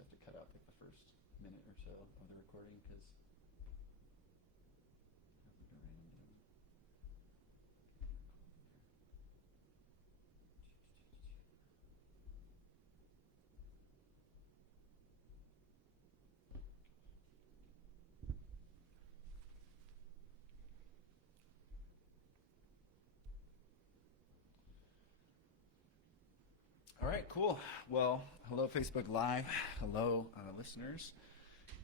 have to cut out like the first minute or so of the recording because. All right, cool. Well, hello, Facebook Live. Hello, listeners.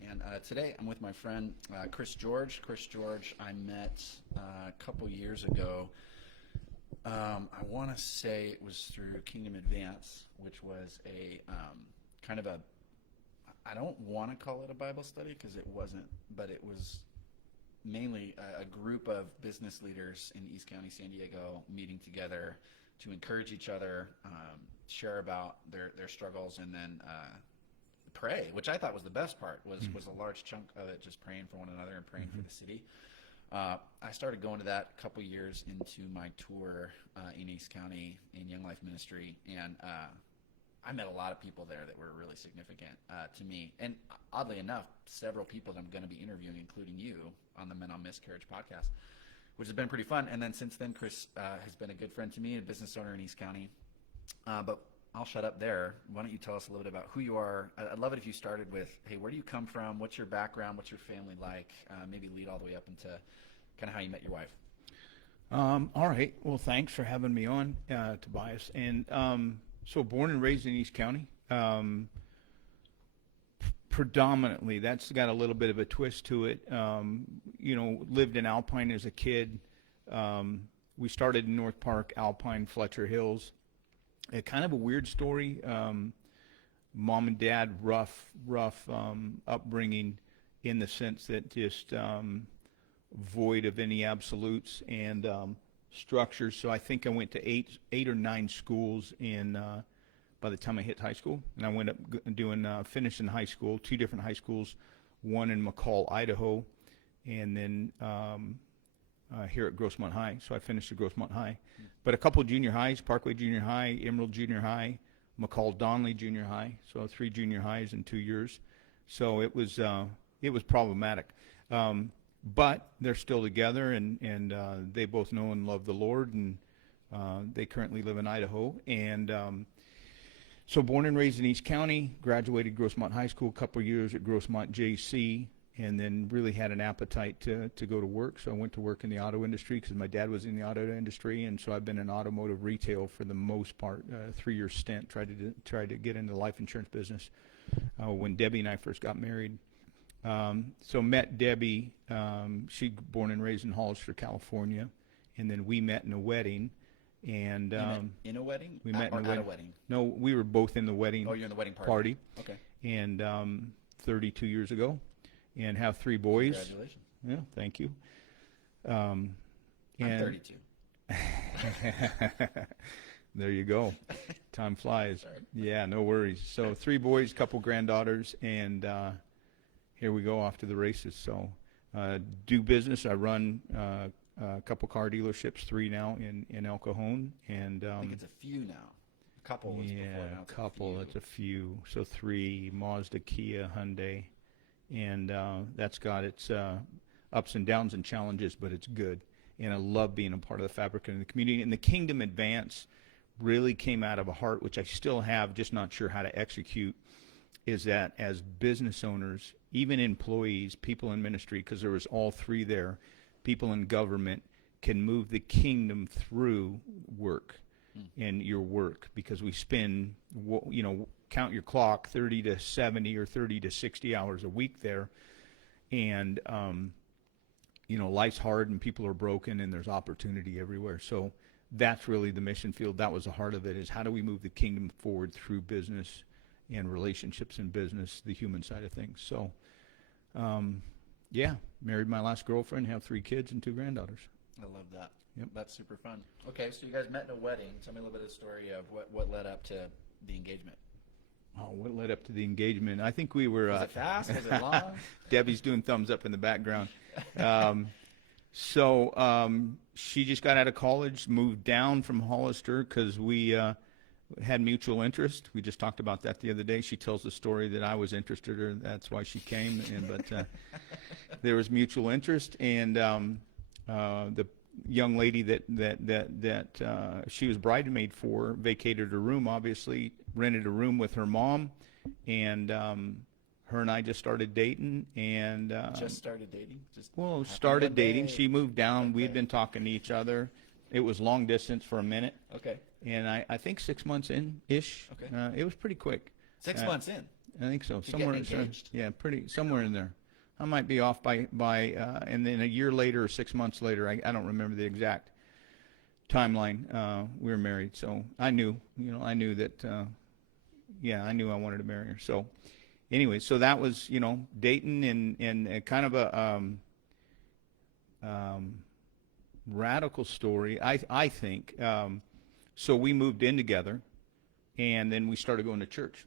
And today I'm with my friend Chris George. Chris George, I met a couple years ago. I want to say it was through Kingdom Advance, which was a kind of a, I don't want to call it a Bible study because it wasn't, but it was mainly a group of business leaders in East County, San Diego, meeting together to encourage each other, share about their struggles, and then pray, which I thought was the best part, was a large chunk of it, just praying for one another and praying for the city. I started going to that a couple years into my tour in East County in Young Life Ministry, and I met a lot of people there that were really significant to me. And oddly enough, several people that I'm going to be interviewing, including you, on the Men on Miscarriage podcast, which has been pretty fun. And then since then, Chris has been a good friend to me, a business owner in East County. But I'll shut up there. Why don't you tell us a little bit about who you are? I'd love it if you started with, hey, where do you come from? What's your background? What's your family like? Maybe lead all the way up into kind of how you met your wife. All right. Well, thanks for having me on, Tobias. And so born and raised in East County. Predominantly, that's got a little bit of a twist to it. Lived in Alpine as a kid. We started in North Park, Alpine, Fletcher Hills. Kind of a weird story. Mom and dad, rough upbringing in the sense that just void of any absolutes and structures. So I think I went to eight or nine schools by the time I hit high school, and I went up doing finishing high school, two different high schools, one in McCall, Idaho, and then here at Grossmont High. So I finished at Grossmont High, but a couple of junior highs: Parkway Junior High, Emerald Junior High, McCall Donley Junior High. So 3 junior highs in 2 years. So it was problematic, but they're still together, and they both know and love the Lord, and they currently live in Idaho. And so born and raised in East County, graduated Grossmont High School, a couple of years at Grossmont JC, and then really had an appetite to go to work. So I went to work in the auto industry because my dad was in the auto industry, and so I've been in automotive retail for the most part, 3-year stint, tried to get into the life insurance business when Debbie and I first got married. So met Debbie, she born and raised in Hollister, California, and then we met in a wedding. And You met in a wedding? We met in a wedding. No, we were both in the wedding. Oh, you're in the wedding party. Okay. And 32 years ago, and have 3 boys. Congratulations. Yeah, thank you. I'm 32. There you go. Time flies. Sorry. Yeah, no worries. So 3 boys, couple granddaughters, and here we go off to the races. So do business. I run a couple car dealerships, 3 now in El Cajon, and I think it's a few now. A couple was before. Now a couple. It's a few. So 3: Mazda, Kia, Hyundai, and that's got its ups and downs and challenges, but it's good. And I love being a part of the fabric of the community. And the Kingdom Advance really came out of a heart, which I still have, just not sure how to execute, is that as business owners, even employees, people in ministry, because there was all 3 there, people in government, can move the kingdom through work and your work, because we spend, count your clock, 30 to 70 or 30 to 60 hours a week there. And, life's hard and people are broken and there's opportunity everywhere. So that's really the mission field. That was the heart of it, is how do we move the kingdom forward through business and relationships in business, the human side of things. So, married my last girlfriend, have 3 kids and 2 granddaughters. I love that. Yep. That's super fun. Okay, so you guys met in a wedding. Tell me a little bit of the story of what led up to the engagement. Oh, what led up to the engagement? I think we were... Was it fast? Was it long? Debbie's doing thumbs up in the background. She just got out of college, moved down from Hollister because we had mutual interest. We just talked about that the other day. She tells the story that I was interested in her. That's why she came. But there was mutual interest, and the young lady that she was bridesmaid for vacated her room. Obviously, rented a room with her mom, and her and I just started dating. And Just started dating? started dating. Day. She moved down. Okay. We had been talking to each other. It was long distance for a minute. Okay. And I think 6 months in-ish. Okay. It was pretty quick. 6 months in. I think so. To Somewhere get engaged. somewhere in there. I might be off by and then a year later or 6 months later, I don't remember the exact timeline. We were married, so I knew that. I knew I wanted to marry her. So, anyway, so that was dating and kind of a radical story, I think. So we moved in together, and then we started going to church,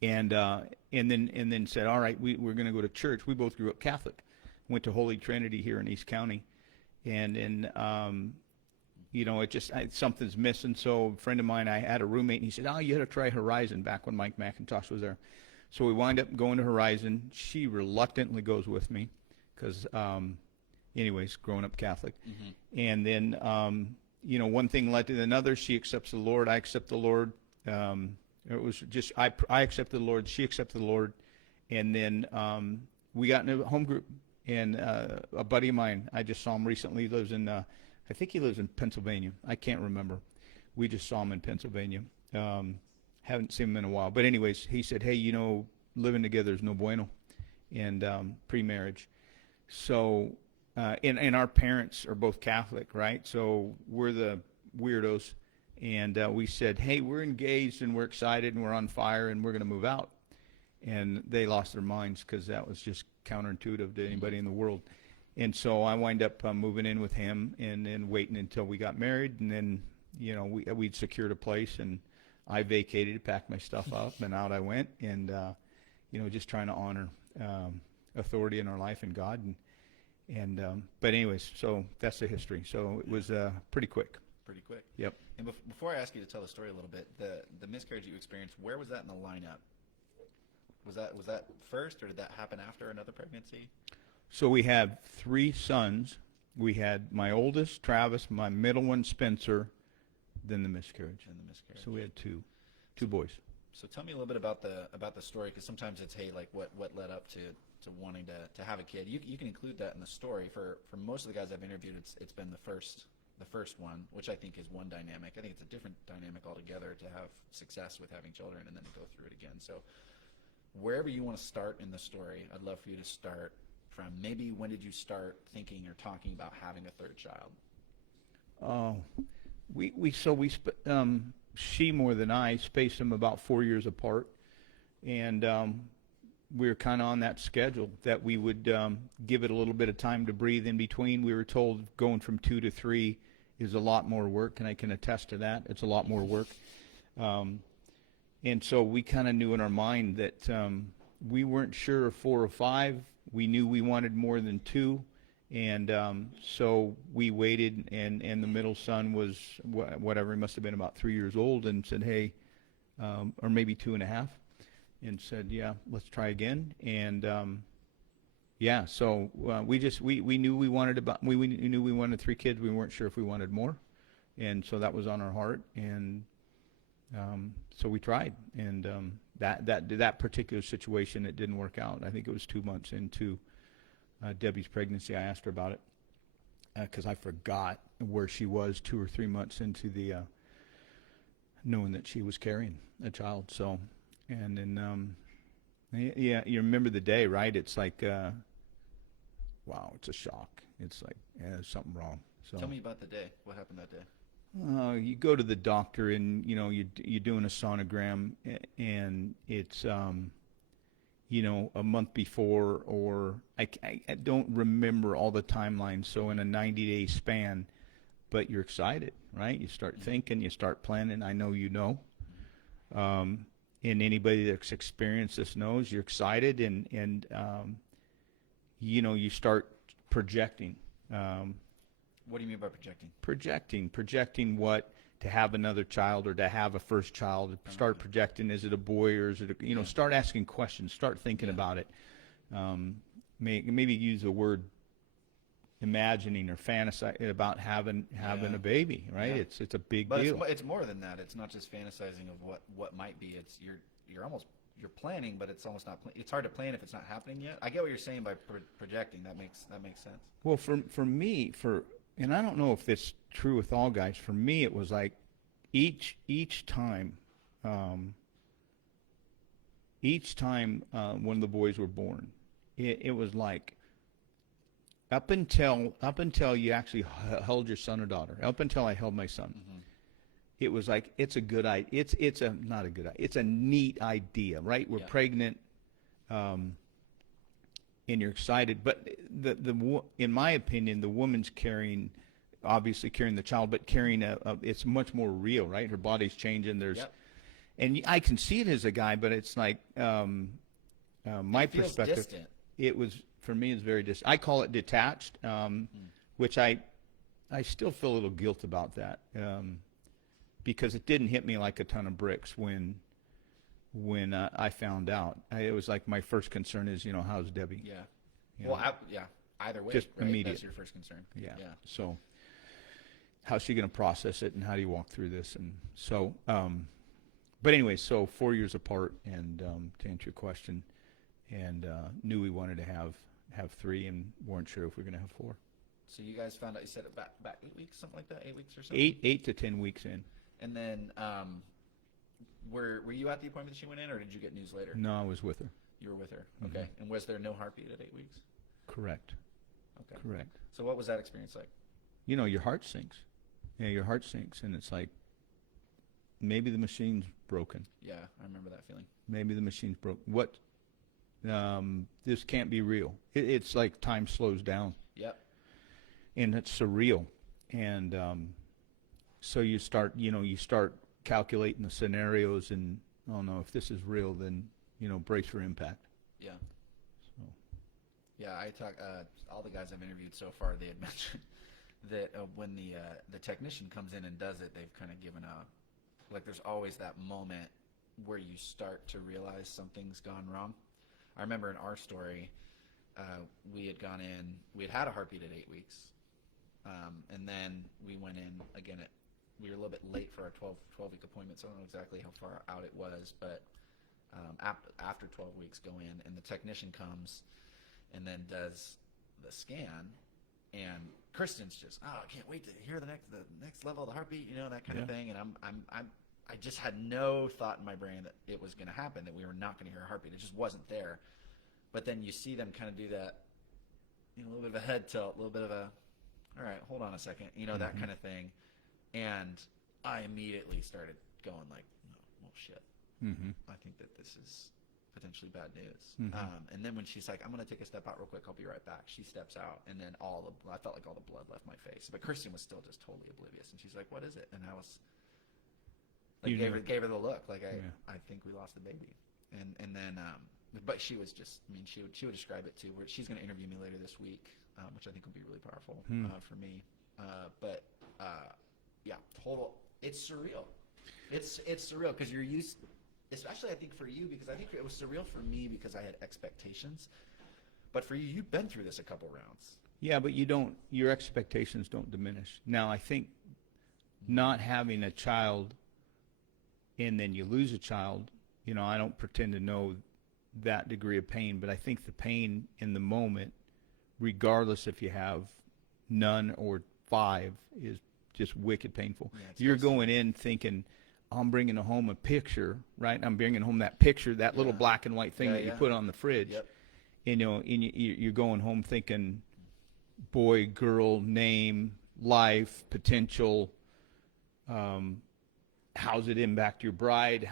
and then said, all right, we're going to go to church. We both grew up Catholic, went to Holy Trinity here in East County, and it just something's missing. So a friend of mine, I had a roommate, and he said, oh, you had to try Horizon back when Mike McIntosh was there. So we wind up going to Horizon. She reluctantly goes with me because, anyways, growing up Catholic. Mm-hmm. And then, one thing led to another. She accepts the Lord. I accept the Lord. It was just I accepted the Lord. She accepted the Lord. And then we got in a home group. And a buddy of mine, I just saw him recently. He lives in, I think he lives in Pennsylvania. I can't remember. We just saw him in Pennsylvania. Haven't seen him in a while. But anyways, he said, hey, living together is no bueno. And pre-marriage. So, and our parents are both Catholic, right? So we're the weirdos. And we said, hey, we're engaged and we're excited and we're on fire and we're going to move out. And they lost their minds because that was just counterintuitive to anybody in the world. And so I wind up moving in with him and then waiting until we got married. And then, we'd secured a place and I vacated, packed my stuff up, and out I went. And, just trying to honor authority in our life and God. But anyways, so that's the history. So it was pretty quick. Pretty quick. Yep. And before I ask you to tell the story a little bit, the miscarriage you experienced, where was that in the lineup? Was that first, or did that happen after another pregnancy? So we had 3 sons. We had my oldest, Travis, my middle one, Spencer, then the miscarriage. So we had two boys. So tell me a little bit about the story, because sometimes it's, hey, like what led up to wanting to have a kid. You can include that in the story. For most of the guys I've interviewed, it's been the first one, which I think is one dynamic. I think it's a different dynamic altogether to have success with having children and then to go through it again. So wherever you want to start in the story, I'd love for you to start from maybe when did you start thinking or talking about having a third child? She more than I spaced them about 4 years apart, and we were kind of on that schedule that we would give it a little bit of time to breathe in between. We were told going from 2 to 3 is a lot more work, and I can attest to that. It's a lot more work. And so we kind of knew in our mind that we weren't sure of 4 or 5. We knew we wanted more than 2. And so we waited, and the middle son was, whatever, he must have been about 3 years old, and said, hey, or maybe 2.5, and said, yeah, let's try again. And so we knew we wanted we knew we wanted 3 kids. We weren't sure if we wanted more, and so that was on our heart. And so we tried, and that particular situation, it didn't work out. I think it was 2 months into Debbie's pregnancy. I asked her about it because I forgot where she was 2 or 3 months into the knowing that she was carrying a child. So, and then you remember the day, right? It's like wow, it's a shock. It's like there's something wrong. So tell me about the day. What happened that day? You go to the doctor, and you're doing a sonogram, and it's a month before, or I don't remember all the timelines, so in a 90-day span, but you're excited, right? You start thinking, you start planning. I know and anybody that's experienced this knows you're excited, and you start projecting. What do you mean by projecting? Projecting what to have another child or to have a first child. Start projecting, is it a boy or is it a, start asking questions, start thinking about it. Maybe use the word imagining or fantasizing about having a baby, right? Yeah. It's a big But deal. it's more than that. It's not just fantasizing of what might be. It's you're planning, but it's almost not. It's hard to plan if it's not happening yet. I get what you're saying by projecting. That makes sense. Well, for me, and I don't know if this is true with all guys. For me, it was like each time one of the boys were born, it was like up until you actually held your son or daughter. Up until I held my son. Mm-hmm. It was like it's a good idea. It's not a good idea. It's a neat idea, right? We're pregnant, and you're excited. But in my opinion, the woman's obviously carrying the child, but carrying it's much more real, right? Her body's changing. And I can see it as a guy, but it's like my perspective. Distant. It was for me. It's very distant. I call it detached, which I still feel a little guilt about that. Because it didn't hit me like a ton of bricks when I found out. It was like my first concern is, how's Debbie? Yeah. Either way, just right? immediate. That's your first concern. Yeah. So, how's she going to process it, and how do you walk through this? And so, but anyway, so 4 years apart, and to answer your question, and knew we wanted to have 3, and weren't sure if we were going to have 4. So you guys found out. You said about 8 weeks, something like that. 8 weeks or something. 8 to 10 weeks in. And then, were you at the appointment that she went in, or did you get news later? No, I was with her. You were with her. Okay. Mm-hmm. And was there no heartbeat at 8 weeks? Correct. Okay. Correct. So what was that experience like? Your heart sinks. Yeah, your heart sinks, and it's like maybe the machine's broken. Yeah, I remember that feeling. Maybe the machine's broken. What? This can't be real. It's like time slows down. Yep. And it's surreal, and so you start calculating the scenarios, and oh no, if this is real, then brace for impact. Yeah. So. Yeah, I talk. All the guys I've interviewed so far, they had mentioned that when the technician comes in and does it, they've kind of given there's always that moment where you start to realize something's gone wrong. I remember in our story, we had gone in, we had a heartbeat at 8 weeks. And then we went in again we were a little bit late for our 12-week appointment, so I don't know exactly how far out it was, but after 12 weeks go in, and the technician comes and then does the scan, and Kristen's just, I can't wait to hear the next level of the heartbeat, that kind of thing, and I just had no thought in my brain that it was going to happen, that we were not going to hear a heartbeat. It just wasn't there. But then you see them kind of do that, a little bit of a head tilt, a little bit of a, all right, hold on a second, that kind of thing. And I immediately started going like, well, shit. Mm-hmm. I think that this is potentially bad news. Mm-hmm. And then when she's like, I'm going to take a step out real quick, I'll be right back. She steps out, and then I felt like all the blood left my face. But Kristen was still just totally oblivious. And she's like, what is it? And I was like, gave her the look. Like, I think we lost the baby. And then, but she was just, she would describe it too, where she's going to interview me later this week, which I think will be really powerful for me. Total. It's surreal. It's surreal because you're used, especially I think for you, because I think it was surreal for me because I had expectations. But for you, you've been through this a couple rounds. Yeah, but your expectations don't diminish. Now, I think not having a child and then you lose a child, I don't pretend to know that degree of pain, but I think the pain in the moment, regardless if you have none or 5, is just wicked painful. Yeah, you're going in thinking, I'm bringing home a picture, right? I'm bringing home that picture, that little black and white thing that you put on the fridge. Yep. And you're going home thinking, boy, girl, name, life, potential, how's it impact your bride?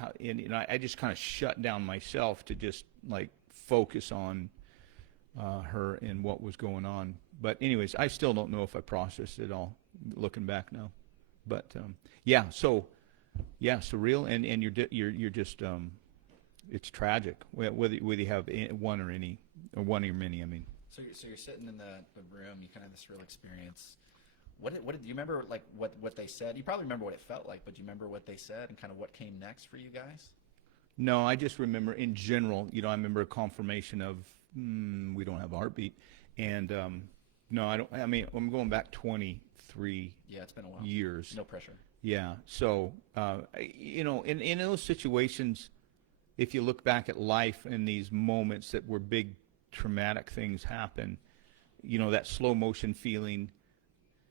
I just kind of shut down myself to just like focus on her and what was going on. But anyways, I still don't know if I processed it all looking back now. But surreal, and you're just it's tragic whether you have one or many. I mean. So you're sitting in the room. You kind of have this real experience. what did you remember, like what they said? You probably remember what it felt like, but do you remember what they said and kind of what came next for you guys? No, I just remember in general, I remember a confirmation of, we don't have a heartbeat. And no, I don't, I mean, I'm going back 23 Yeah, it's been a while. years. No pressure. Yeah. So, in those situations, if you look back at life and these moments that were big traumatic things happen, that slow motion feeling,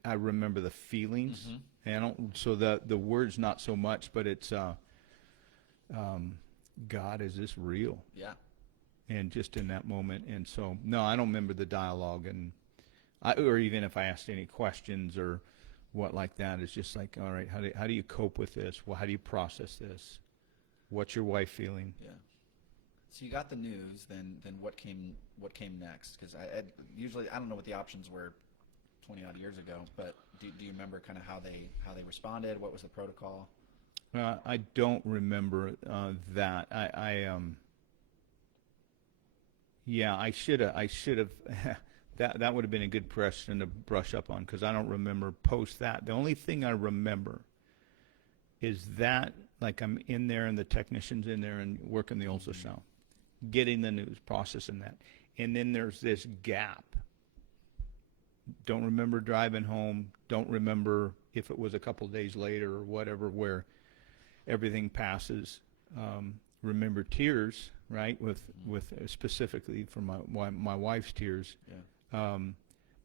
I remember the feelings. Mm-hmm. And I don't, so the words not so much, but it's, God, is this real? Yeah. And just in that moment. And so, no, I don't remember the dialogue, and or even if I asked any questions or what like that. It's just like, all right, how do you cope with this? Well, how do you process this? What's your wife feeling? Yeah. So you got the news. Then what came next? Because usually I don't know what the options were 20 odd years ago, but do you remember kind of how they responded? What was the protocol? I don't remember that. Yeah, I should have. That would have been a good question to brush up on, because I don't remember post that. The only thing I remember is that, like, I'm in there and the technician's in there and working the ultrasound, getting the news, processing that. And then there's this gap. Don't remember driving home. Don't remember if it was a couple days later or whatever, where everything passes. Remember tears, right? With specifically for my wife's tears. Yeah.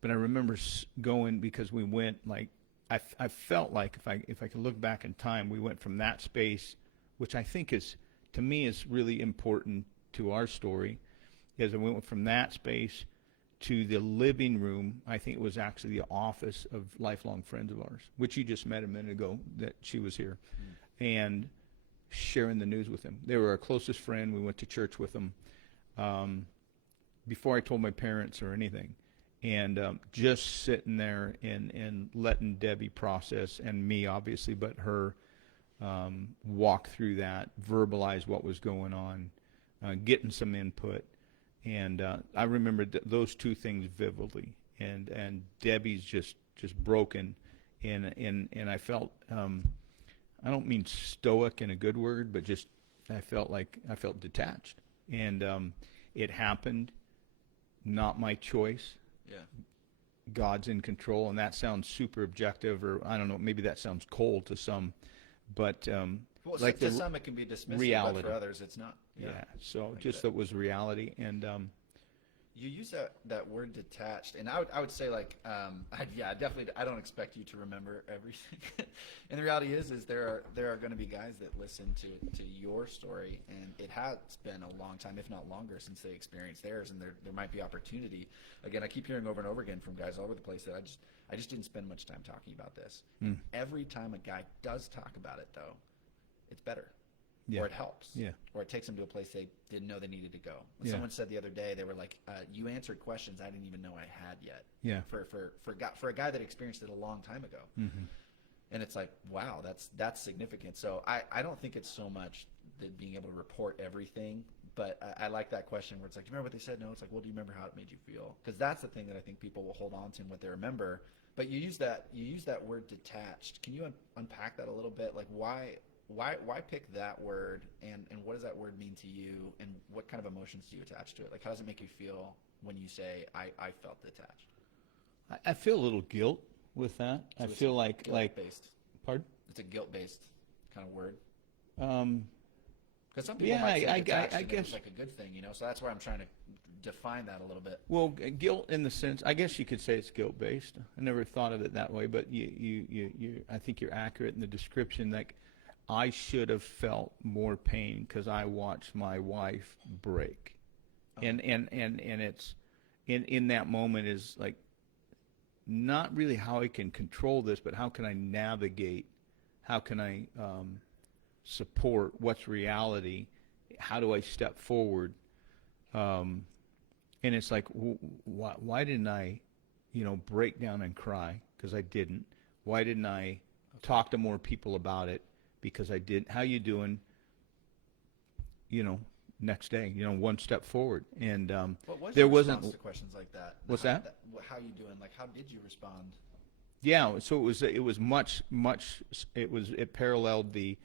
But I remember going, because we went, like, I felt like if I could look back in time, we went from that space, which I think is, to me, is really important to our story, is we went from that space to the living room. I think it was actually the office of lifelong friends of ours, which you just met a minute ago, that she was here, and sharing the news with them. They were our closest friend. We went to church with them before I told my parents or anything. And just sitting there and letting Debbie process, and me obviously, but her walk through that, verbalize what was going on, getting some input. And I remember those two things vividly. And Debbie's just broken, and I felt, I don't mean stoic in a good word, but just I felt detached. And it happened, not my choice. Yeah. God's in control, and that sounds super objective, or I don't know, maybe that sounds cold to some, but Well, like to some it can be dismissive, reality. but for others it's not. Yeah. So Like just that. that was reality, and You use that word detached, and I would say, like, definitely, I don't expect you to remember everything. And the reality is there are going to be guys that listen to your story, and it has been a long time, if not longer, since they experienced theirs, and there might be opportunity. Again, I keep hearing over and over again from guys all over the place that I just didn't spend much time talking about this. Every time a guy does talk about it, though, it's better. Yeah. Or it helps. Yeah. Or it takes them to a place they didn't know they needed to go. Yeah. Someone said the other day, they were like, you answered questions I didn't even know I had yet. Yeah. For a guy that experienced it a long time ago. Mm-hmm. And it's like, wow, that's significant. So I don't think it's so much that being able to report everything, but I like that question where it's like, do you remember what they said? No, it's like, well, do you remember how it made you feel? Because that's the thing that I think people will hold on to and what they remember. But you use that word detached. Can you unpack that a little bit? Like, why pick that word, and what does that word mean to you, and what kind of emotions do you attach to it? Like, how does it make you feel when you say, I felt detached? I feel a little guilt with that. So I feel like based. Pardon? It's a guilt-based kind of word. Um, Because some people Yeah, might say I detached, and guess- it's like a good thing, So that's why I'm trying to define that a little bit. Well, guilt in the sense, I guess you could say it's guilt-based. I never thought of it that way, but you I think you're accurate in the description. Like, I should have felt more pain because I watched my wife break, and it's in that moment is like not really how I can control this, but how can I navigate? How can I support what's reality? How do I step forward? And it's like, why didn't I, break down and cry? Because I didn't. Why didn't I talk to more people about it? Because I didn't. How you doing? Next day, one step forward. And What was there your wasn't. response to questions like that? What's that? How you doing? Like, how did you respond? Yeah, so it was it paralleled the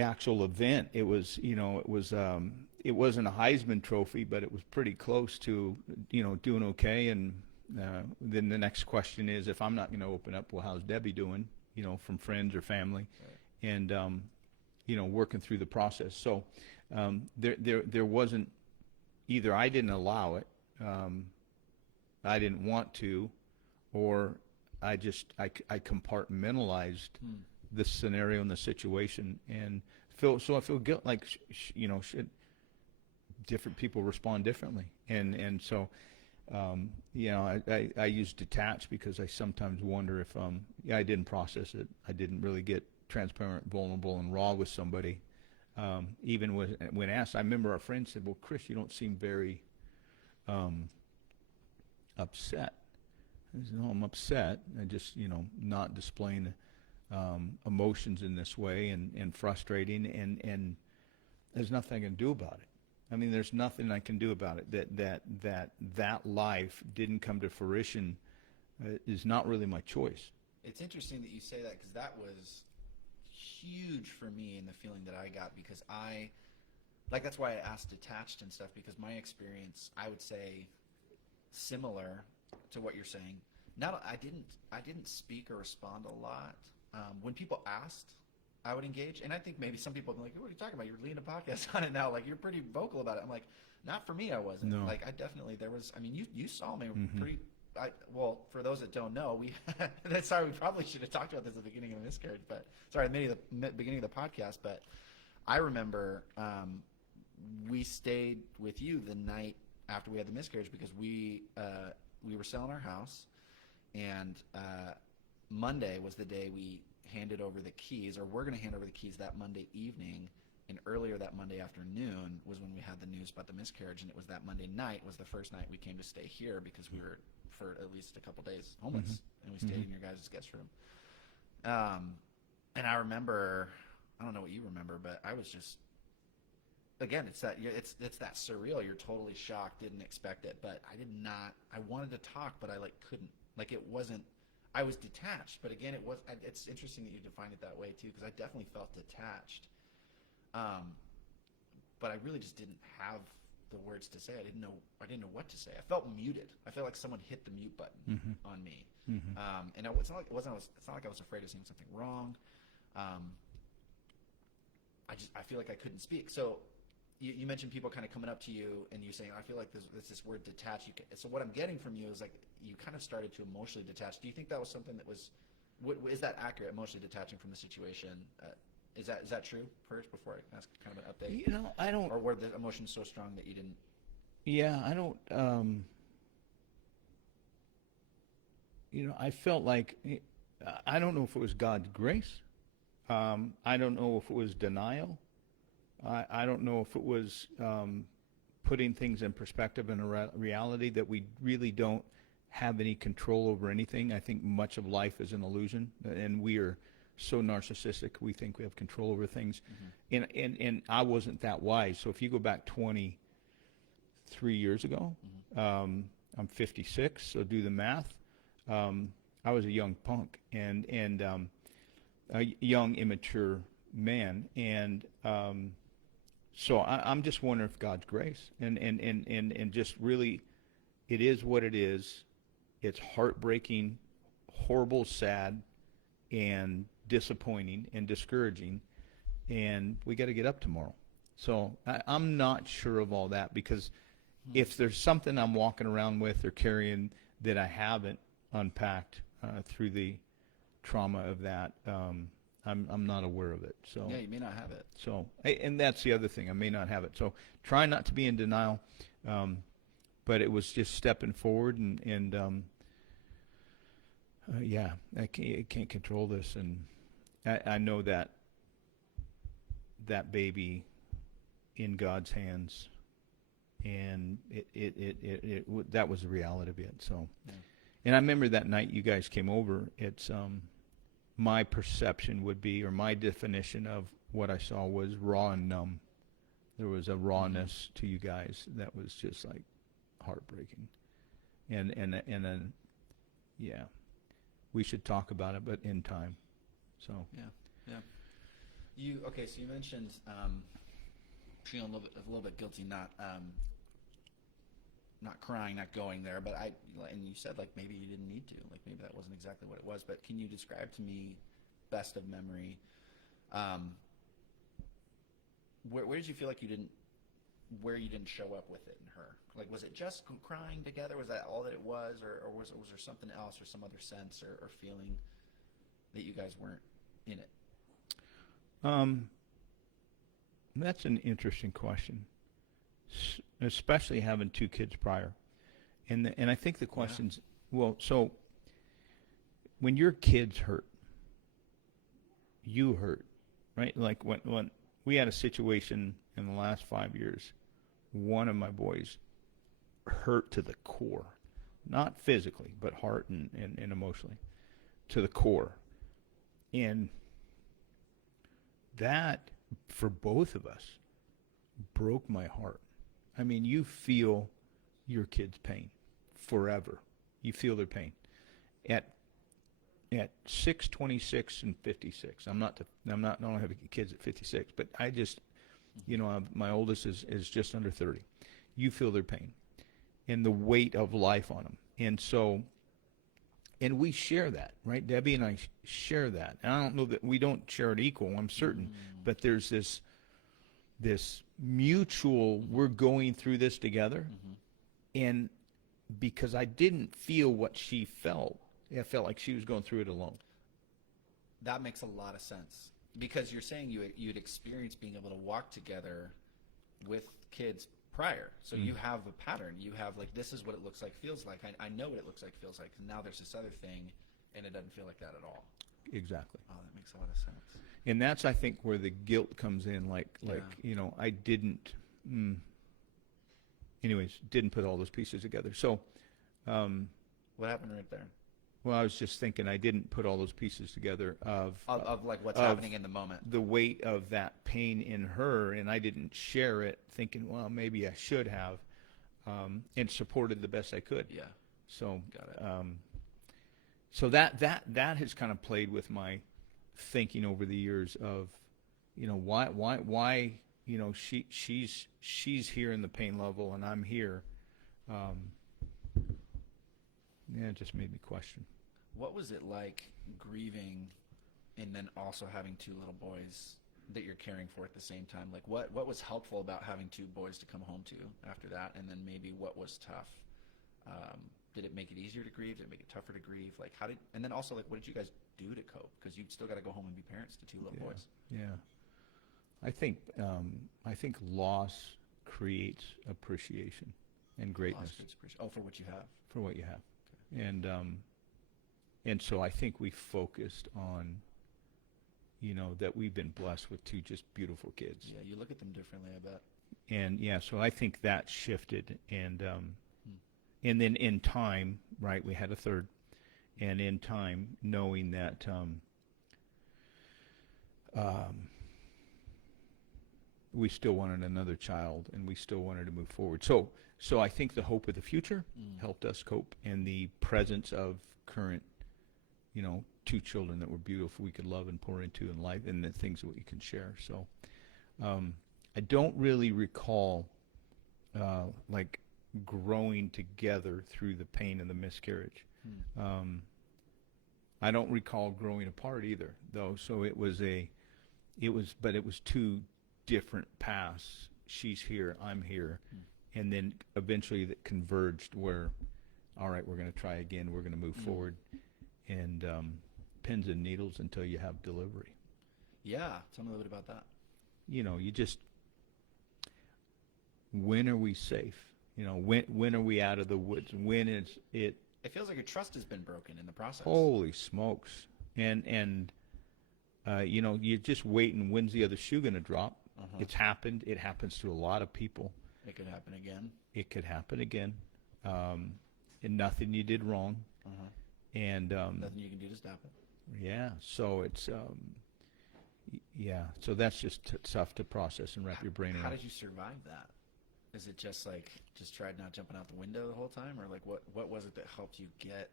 actual event. It was, it wasn't a Heisman Trophy, but it was pretty close to, doing okay. And then the next question is, if I'm not going to open up, well, how's Debbie doing? From friends or family, Right. and working through the process. So there wasn't, either I didn't allow it, I didn't want to, or I compartmentalized the scenario and the situation, and I feel guilt, like should different people respond differently, and so I use detach because I sometimes wonder if I didn't process it, I didn't really get transparent, vulnerable, and raw with somebody, even when asked. I remember our friend said, "Well, Chris, you don't seem very upset." I said, "No, I'm upset. I just, not displaying emotions in this way, and frustrating, and there's nothing I can do about it. I mean, there's nothing I can do about it. That life didn't come to fruition is not really my choice." It's interesting that you say that, because that was huge for me in the feeling that I got, because that's why I asked detached and stuff, because my experience, I would say, similar to what you're saying. I didn't speak or respond a lot. When people asked, I would engage, and I think maybe some people would be like, "What are you talking about? You're leading a podcast on it now. Like, you're pretty vocal about it." I'm like, not for me. I wasn't. No. Like, I definitely, there was. I mean, you saw me Mm-hmm. pretty. Well, for those that don't know, we sorry, we probably should have talked about this at the beginning of the Miscarriage, but sorry, beginning of the podcast. But I remember we stayed with you the night after we had the Miscarriage, because we were selling our house, and Monday was the day we handed over the keys, or we're going to hand over the keys that Monday evening. And earlier that Monday afternoon was when we had the news about the Miscarriage, and it was that Monday night was the first night we came to stay here, because we were for at least a couple days homeless, and we stayed in your guys' guest room. And I remember, I don't know what you remember, but I was just, again, it's that surreal. You're totally shocked, didn't expect it, but I wanted to talk, but I couldn't. It wasn't. I was detached, but again, it's interesting that you define it that way too, because I definitely felt detached. But I really just didn't have the words to say. I didn't know what to say. I felt muted. I felt like someone hit the mute button on me. And it's not like I was afraid of saying something wrong. I feel like I couldn't speak. So you mentioned people kind of coming up to you and you saying, "I feel like there's this word detach." So what I'm getting from you is like you kind of started to emotionally detach. Do you think that was something that was? Is that accurate? Emotionally detaching from the situation. Is that true? First, before I ask kind of an update. I don't. Or were the emotions so strong that you didn't? Yeah, I don't. I felt like, I don't know if it was God's grace. I don't know if it was denial. I don't know if it was putting things in perspective and a reality that we really don't have any control over anything. I think much of life is an illusion, and we are so narcissistic. We think we have control over things, and I wasn't that wise. So if you go back 23 years ago, I'm 56, so do the math. I was a young punk and a young immature man, and so I'm just wondering if God's grace and just really, it is what it is. It's heartbreaking, horrible, sad, and disappointing and discouraging, and we got to get up tomorrow. So I'm not sure of all that, because if there's something I'm walking around with or carrying that I haven't unpacked through the trauma of that, I'm not aware of it. So Yeah, you may not have it. So, and that's the other thing. I may not have it. So try not to be in denial. But it was just stepping forward, and yeah, I can't control this, and I know that baby in God's hands, and that was the reality of it. So, yeah. And I remember that night you guys came over. It's my perception would be, or my definition of what I saw was raw and numb. There was a rawness to you guys that was just like heartbreaking, and then yeah. we should talk about it, but in time. So Yeah. Okay, so you mentioned feeling a little bit guilty, not crying, not going there, but and you said like maybe you didn't need to, like maybe that wasn't exactly what it was, but can you describe to me, best of memory, where did you feel like where you didn't show up with it in her? Like, was it just crying together? Was that all that it was, or was there something else, or some other sense or feeling that you guys weren't in it? That's an interesting question, especially having two kids prior, and I think the questions. Well, so when your kids hurt, you hurt, right? Like when we had a situation in the last 5 years, one of my boys hurt to the core, not physically, but heart and emotionally, to the core, and that, for both of us, broke my heart. I mean, you feel your kids' pain forever. You feel their pain. At 6, 26, and 56. I don't have kids at 56, but I just, my oldest is just under 30. You feel their pain and the weight of life on them. And so, and we share that, right? Debbie and I share that. And I don't know that we don't share it equal, I'm certain, but there's this mutual, we're going through this together. And because I didn't feel what she felt, I felt like she was going through it alone. That makes a lot of sense, because you're saying you'd experienced being able to walk together with kids prior. So you have a pattern. You have like, this is what it looks like, feels like. I know what it looks like, feels like. And now there's this other thing, and it doesn't feel like that at all. Exactly. Oh, that makes a lot of sense. And that's, I think, where the guilt comes in. I didn't. Anyways, didn't put all those pieces together. So, what happened right there? Well, I was just thinking I didn't put all those pieces together of like what's happening in the moment. The weight of that pain in her, and I didn't share it, thinking, well, maybe I should have, and supported the best I could. Yeah. So, got it. So that has kind of played with my thinking over the years of, why, she's here in the pain level and I'm here. Yeah, it just made me question. What was it like grieving and then also having two little boys that you're caring for at the same time? Like, what was helpful about having two boys to come home to after that? And then maybe what was tough? Did it make it easier to grieve? Did it make it tougher to grieve? Like, and then also, like, what did you guys do to cope? Because you've still got to go home and be parents to two little boys. Yeah. I think loss creates appreciation and greatness. Loss creates appreciation. Oh, for what you have. For what you have. And so I think we focused on, that we've been blessed with two just beautiful kids. Yeah, you look at them differently, I bet. And yeah, so I think that shifted, and then in time, right, we had a third, and in time, knowing that we still wanted another child, and we still wanted to move forward. So I think the hope of the future helped us cope, and the presence of current, two children that were beautiful, we could love and pour into in life, and the things that we can share. So I don't really recall like growing together through the pain of the miscarriage. I don't recall growing apart either, though. So it was two different paths. She's here, I'm here. And then eventually that converged where, all right, we're going to try again. We're going to move forward, and pins and needles until you have delivery. Yeah, tell me a little bit about that. You just, when are we safe? When are we out of the woods? When is it? It feels like your trust has been broken in the process. Holy smokes! And you're just waiting. When's the other shoe going to drop? It's happened. It happens to a lot of people. It could happen again. It could happen again. And nothing you did wrong. And nothing you can do to stop it. Yeah. So it's So that's just tough to process and wrap your brain around. How did you survive that? Is it just tried not jumping out the window the whole time, or like what was it that helped you get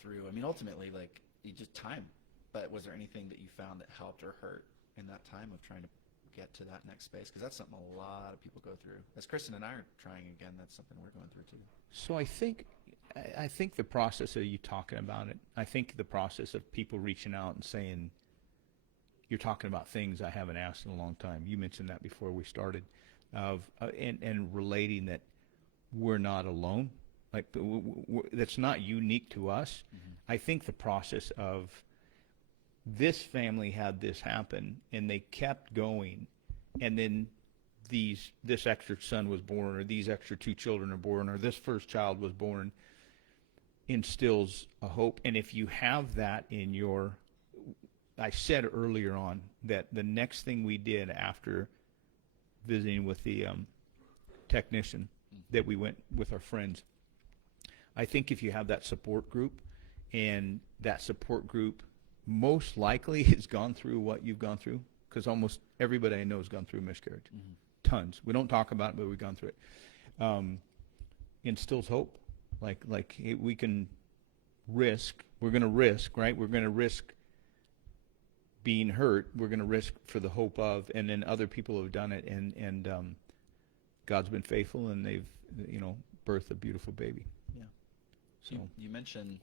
through? I mean, ultimately, like you just time. But was there anything that you found that helped or hurt in that time of trying to get to that next space? Because that's something a lot of people go through. As Kristen and I are trying again, that's something we're going through too. So I think the process of you talking about it, I think the process of people reaching out and saying, you're talking about things I haven't asked in a long time. You mentioned that before we started, and relating that we're not alone. Like that's not unique to us. Mm-hmm. I think the process of this family had this happen, and they kept going, and then this extra son was born, or these extra 2 children are born, or this first child was born, instills a hope. And if you have that in your, I said earlier on that the next thing we did after visiting with the technician, that we went with our friends, I think if you have that support group, and that support group most likely has gone through what you've gone through, because almost everybody I know has gone through miscarriage. Mm-hmm. Tons. We don't talk about it, but we've gone through it. Instills hope. Like we can risk. We're going to risk, right? We're going to risk being hurt. We're going to risk for the hope of, and then other people have done it, and God's been faithful, and they've, birthed a beautiful baby. Yeah. So you mentioned,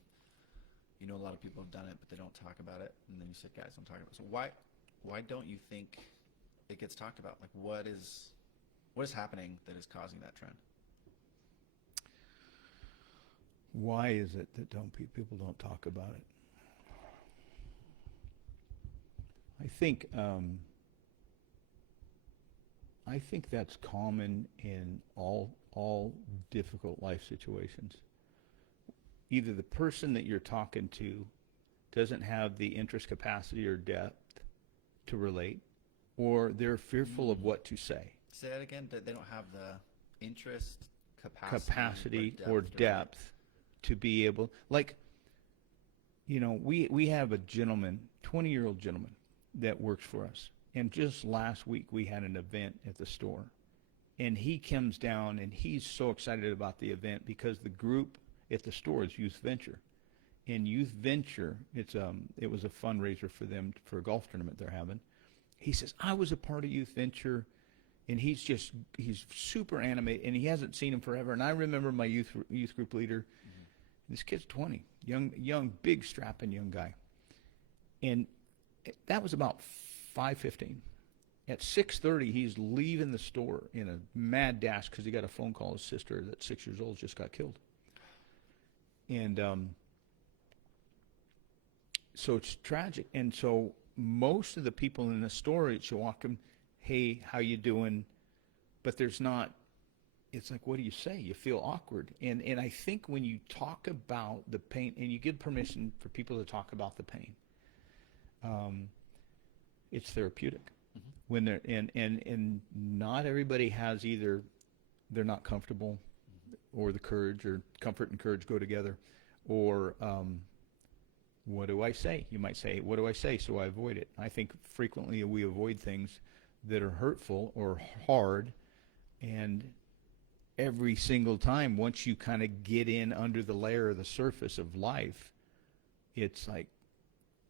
a lot of people have done it, but they don't talk about it, and then you said guys don't talk about it. So why don't you think it gets talked about? Like, what is happening that is causing that trend? Why is it that people don't talk about it? I think that's common in all difficult life situations. Either the person that you're talking to doesn't have the interest, capacity, or depth to relate, or they're fearful of what to say. Say that again. They don't have the interest, capacity or depth to be able, like, we have a gentleman, 20-year-old gentleman, that works for us. And just last week we had an event at the store. And he comes down and he's so excited about the event because the group at the store is Youth Venture. And Youth Venture, it was a fundraiser for them for a golf tournament they're having. He says, I was a part of Youth Venture, and he's super animated, and he hasn't seen him forever. And I remember my youth group leader. Mm-hmm. This kid's 20, young, big, strapping young guy. And that was about 5:15. At 6:30, he's leaving the store in a mad dash because he got a phone call. His sister, that's 6 years old, just got killed. And so it's tragic. And so most of the people in the store, it's you walk them, hey, how you doing? But there's not, it's like, what do you say? You feel awkward. And I think when you talk about the pain, and you give permission for people to talk about the pain, it's therapeutic. Mm-hmm. When they're, and not everybody has either, they're not comfortable, or the courage, or comfort and courage go together, or what do I say? You might say, what do I say? So I avoid it. I think frequently we avoid things that are hurtful or hard, and every single time, once you kind of get in under the layer of the surface of life, it's like,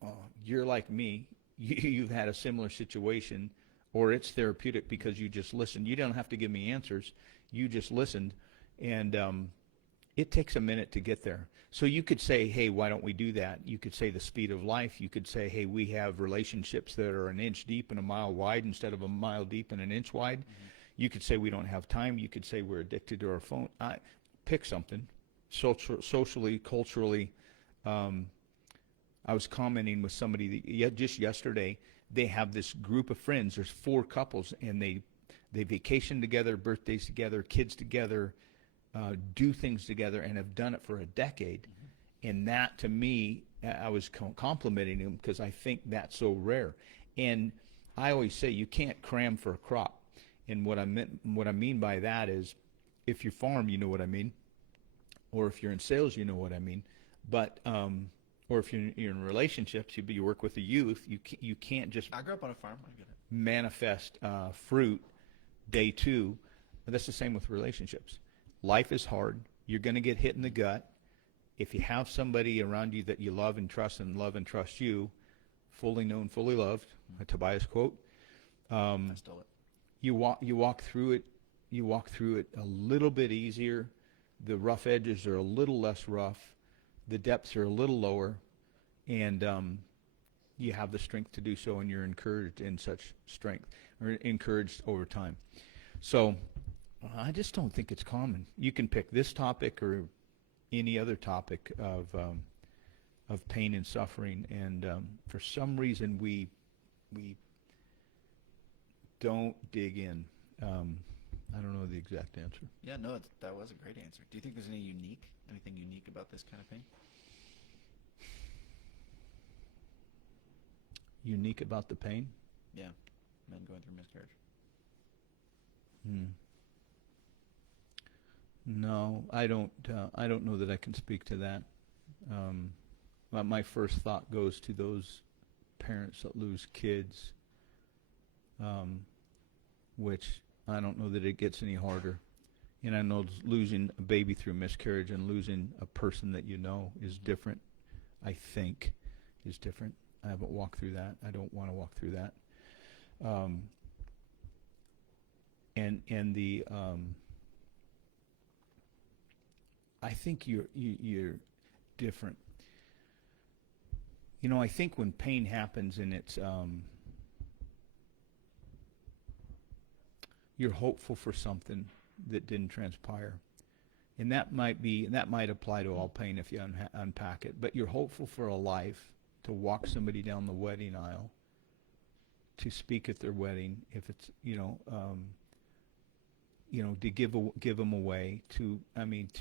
oh, you're like me. You've had a similar situation, or it's therapeutic because you just listened. You don't have to give me answers. You just listened, and it takes a minute to get there. So you could say, hey, why don't we do that? You could say the speed of life. You could say, hey, we have relationships that are an inch deep and a mile wide instead of a mile deep and an inch wide. Mm-hmm. You could say we don't have time. You could say we're addicted to our phone. Pick something. Socially, culturally. I was commenting with somebody just yesterday. They have this group of friends. There's 4 couples, and they vacation together, birthdays together, kids together, do things together, and have done it for a decade. Mm-hmm. And that, to me, I was complimenting them because I think that's so rare. And I always say you can't cram for a crop. And what I mean by that is, if you farm, you know what I mean, or if you're in sales, you know what I mean. But or if you're in relationships, you work with the youth, you can't just. I grew up on a farm. I get it. Manifest fruit day 2. But that's the same with relationships. Life is hard. You're going to get hit in the gut. if you have somebody around you that you love and trust you, fully known, fully loved, a Tobias quote, I stole it. you walk through it a little bit easier. The rough edges are a little less rough. The depths are a little lower, and you have the strength to do so, and you're encouraged in such strength, or encouraged over time. So I just don't think it's common. You can pick this topic or any other topic of pain and suffering, and for some reason we don't dig in. I don't know the exact answer. Yeah, no, that was a great answer. Do you think there's anything unique about this kind of pain? Unique about the pain? Yeah, men going through miscarriage. No, I don't. I don't know that I can speak to that. My first thought goes to those parents that lose kids, which I don't know that it gets any harder. And I know losing a baby through miscarriage and losing a person that you know is different. I think is different. I haven't walked through that. I don't want to walk through that. And the I think you're different. You know, I think when pain happens and it's you're hopeful for something that didn't transpire, and that might apply to all pain if you unpack it. But you're hopeful for a life, to walk somebody down the wedding aisle, to speak at their wedding, if it's to give them away, to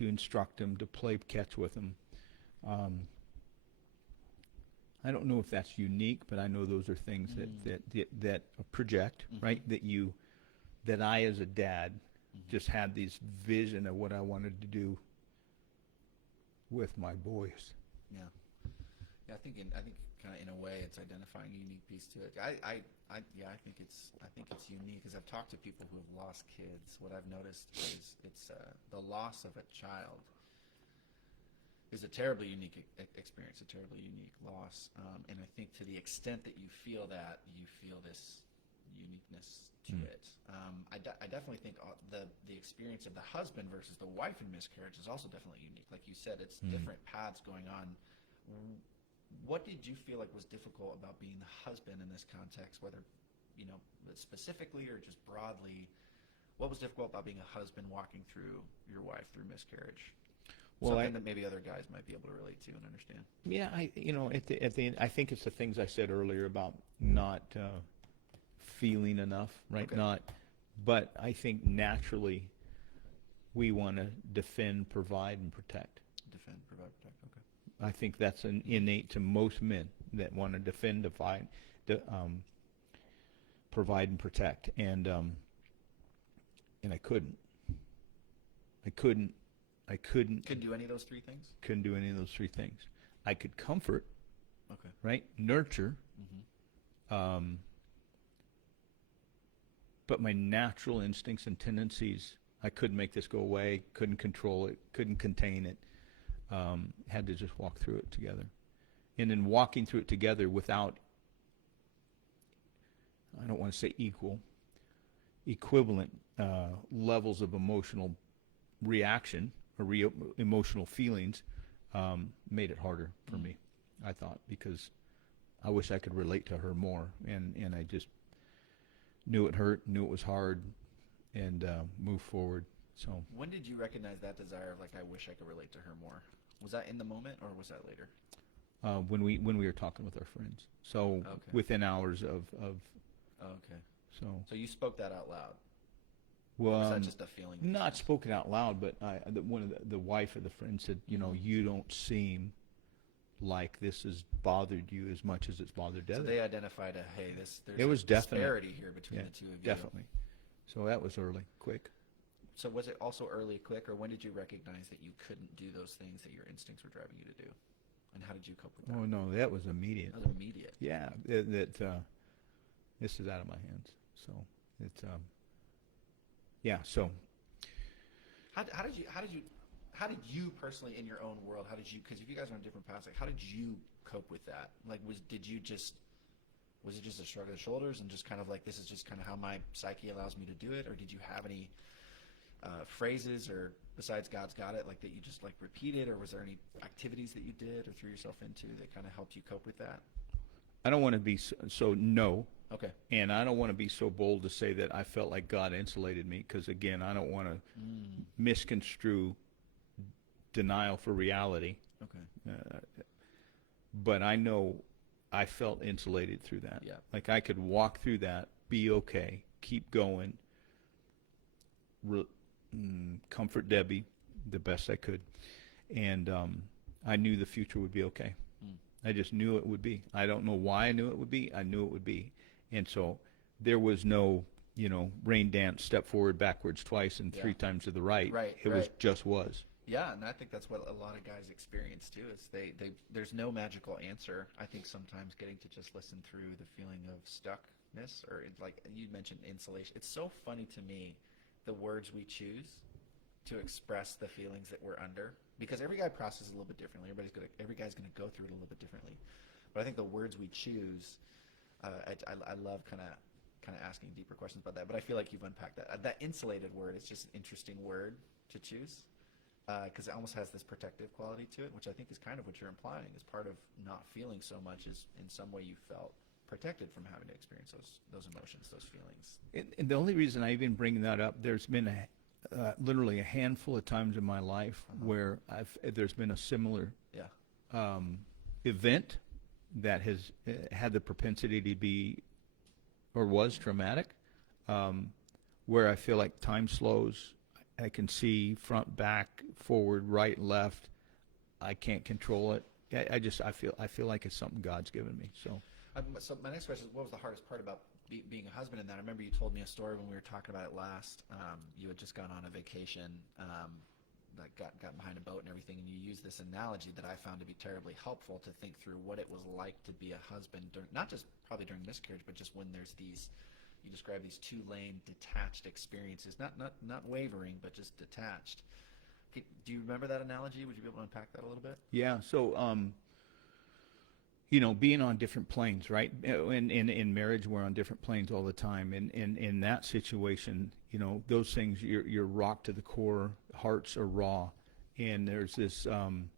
instruct them, to play catch with them. I don't know if that's unique, but I know those are things that project, right? That I as a dad just had this vision of what I wanted to do with my boys. Yeah. Yeah, I think kind of in a way it's identifying a unique piece to it. I think it's unique, because I've talked to people who have lost kids. What I've noticed is it's the loss of a child is a terribly unique experience, a terribly unique loss. And I think to the extent that you feel that, you feel this uniqueness to it. I definitely think the experience of the husband versus the wife in miscarriage is also definitely unique. Like you said, it's different paths going on. What did you feel like was difficult about being the husband in this context, whether, specifically or just broadly? What was difficult about being a husband walking through your wife through miscarriage? Well, something that maybe other guys might be able to relate to and understand. Yeah, at the end, I think it's the things I said earlier about not feeling enough, right? Okay. But I think naturally we want to defend, provide, and protect. Defend, provide, protect. Okay. I think that's an innate to most men that want to defend, provide, and protect. And I couldn't. Couldn't do any of those three things? Couldn't do any of those three things. I could comfort, Okay. right? Nurture. But my natural instincts and tendencies, I couldn't make this go away, couldn't control it, couldn't contain it. Had to just walk through it together. And in walking through it together without, I don't want to say equivalent levels of emotional reaction or emotional feelings, made it harder for me, I thought, because I wish I could relate to her more. And I just knew it hurt, knew it was hard, and moved forward. So when did you recognize that desire of, like, I wish I could relate to her more? Was that in the moment, or was that later? When we were talking with our friends, so Okay. within hours of Okay. so you spoke that out loud. well, Or was that just a feeling? not spoken out loud, but one of the wife of the friend said, you don't seem like this has bothered you as much as it's bothered So Devin. they identified there's It was a definite. disparity here between Yeah, the two of you. definitely. So that was early, quick. So was it also early, quick, or when did you recognize that you couldn't do those things that your instincts were driving you to do? And how did you cope with that? Oh no, that was immediate. That was immediate. Yeah, this is out of my hands. So it's yeah. So How did you how did you personally in your own world, how did you, because if you guys are on different paths, like how did you cope with that? Like was it just a shrug of the shoulders and just kind of like, this is just kind of how my psyche allows me to do it? Or did you have any phrases or besides God's got it, like that you just like repeated, or was there any activities that you did or threw yourself into that kind of helped you cope with that? I don't want to be no. Okay. And I don't want to be so bold to say that I felt like God insulated me, because again, I don't want to misconstrue denial for reality. Okay. But I know I felt insulated through that. Yeah. Like I could walk through that, be okay, keep going, comfort Debbie the best I could, and I knew the future would be okay. I just knew it would be. I don't know why I knew it would be. I knew it would be. And so there was no, rain dance, step forward, backwards twice, and three times to the right. Right. It was just was. Yeah, and I think that's what a lot of guys experience too. Is there's no magical answer. I think sometimes getting to just listen through the feeling of stuckness, or like you mentioned insulation. It's so funny to me, the words we choose to express the feelings that we're under, because every guy processes a little bit differently. Every guy's gonna go through it a little bit differently. But I think the words we choose, I love kind of asking deeper questions about that. But I feel like you've unpacked that. That insulated word is just an interesting word to choose, because it almost has this protective quality to it, which I think is kind of what you're implying is part of not feeling so much, is in some way you felt protected from having to experience those emotions, those feelings. And the only reason I even bring that up, there's been literally a handful of times in my life where there's been a similar event that has had the propensity to be or was traumatic, where I feel like time slows. I can see front, back, forward, right, left. I can't control it. I feel like it's something God's given me. So my next question is, what was the hardest part about being a husband in that? I remember you told me a story when we were talking about it last. You had just gone on a vacation, like got behind a boat and everything, and you used this analogy that I found to be terribly helpful to think through what it was like to be a husband, not just probably during miscarriage, but just when there's these, you describe these two-lane detached experiences, not wavering, but just detached. Do you remember that analogy? Would you be able to unpack that a little bit? yeah, so being on different planes, right? In marriage, we're on different planes all the time. And in that situation, those things, you're rocked to the core, hearts are raw, and there's this, and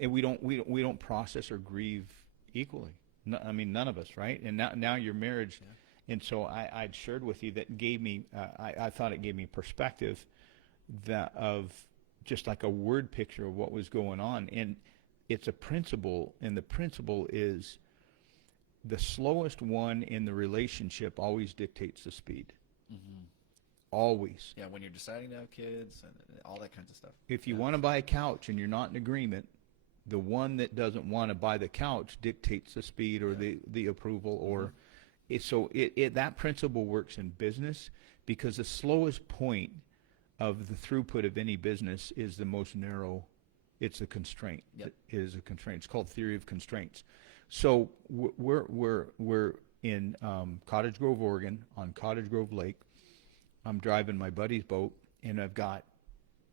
we don't process or grieve equally. No, I mean, none of us, right? And now your marriage, and so I'd shared with you that gave me, I thought it gave me perspective of just like a word picture of what was going on. And it's a principle, and the principle is the slowest one in the relationship always dictates the speed. Mm-hmm. Always. Yeah, when you're deciding to have kids and all that kinds of stuff. If you want to buy a couch and you're not in agreement, the one that doesn't want to buy the couch dictates the speed or the approval. Or that principle works in business, because the slowest point of the throughput of any business is the most narrow. It's a constraint. Yep. It is a constraint. It's called theory of constraints. So we're in Cottage Grove, Oregon, on Cottage Grove Lake. I'm driving my buddy's boat, and I've got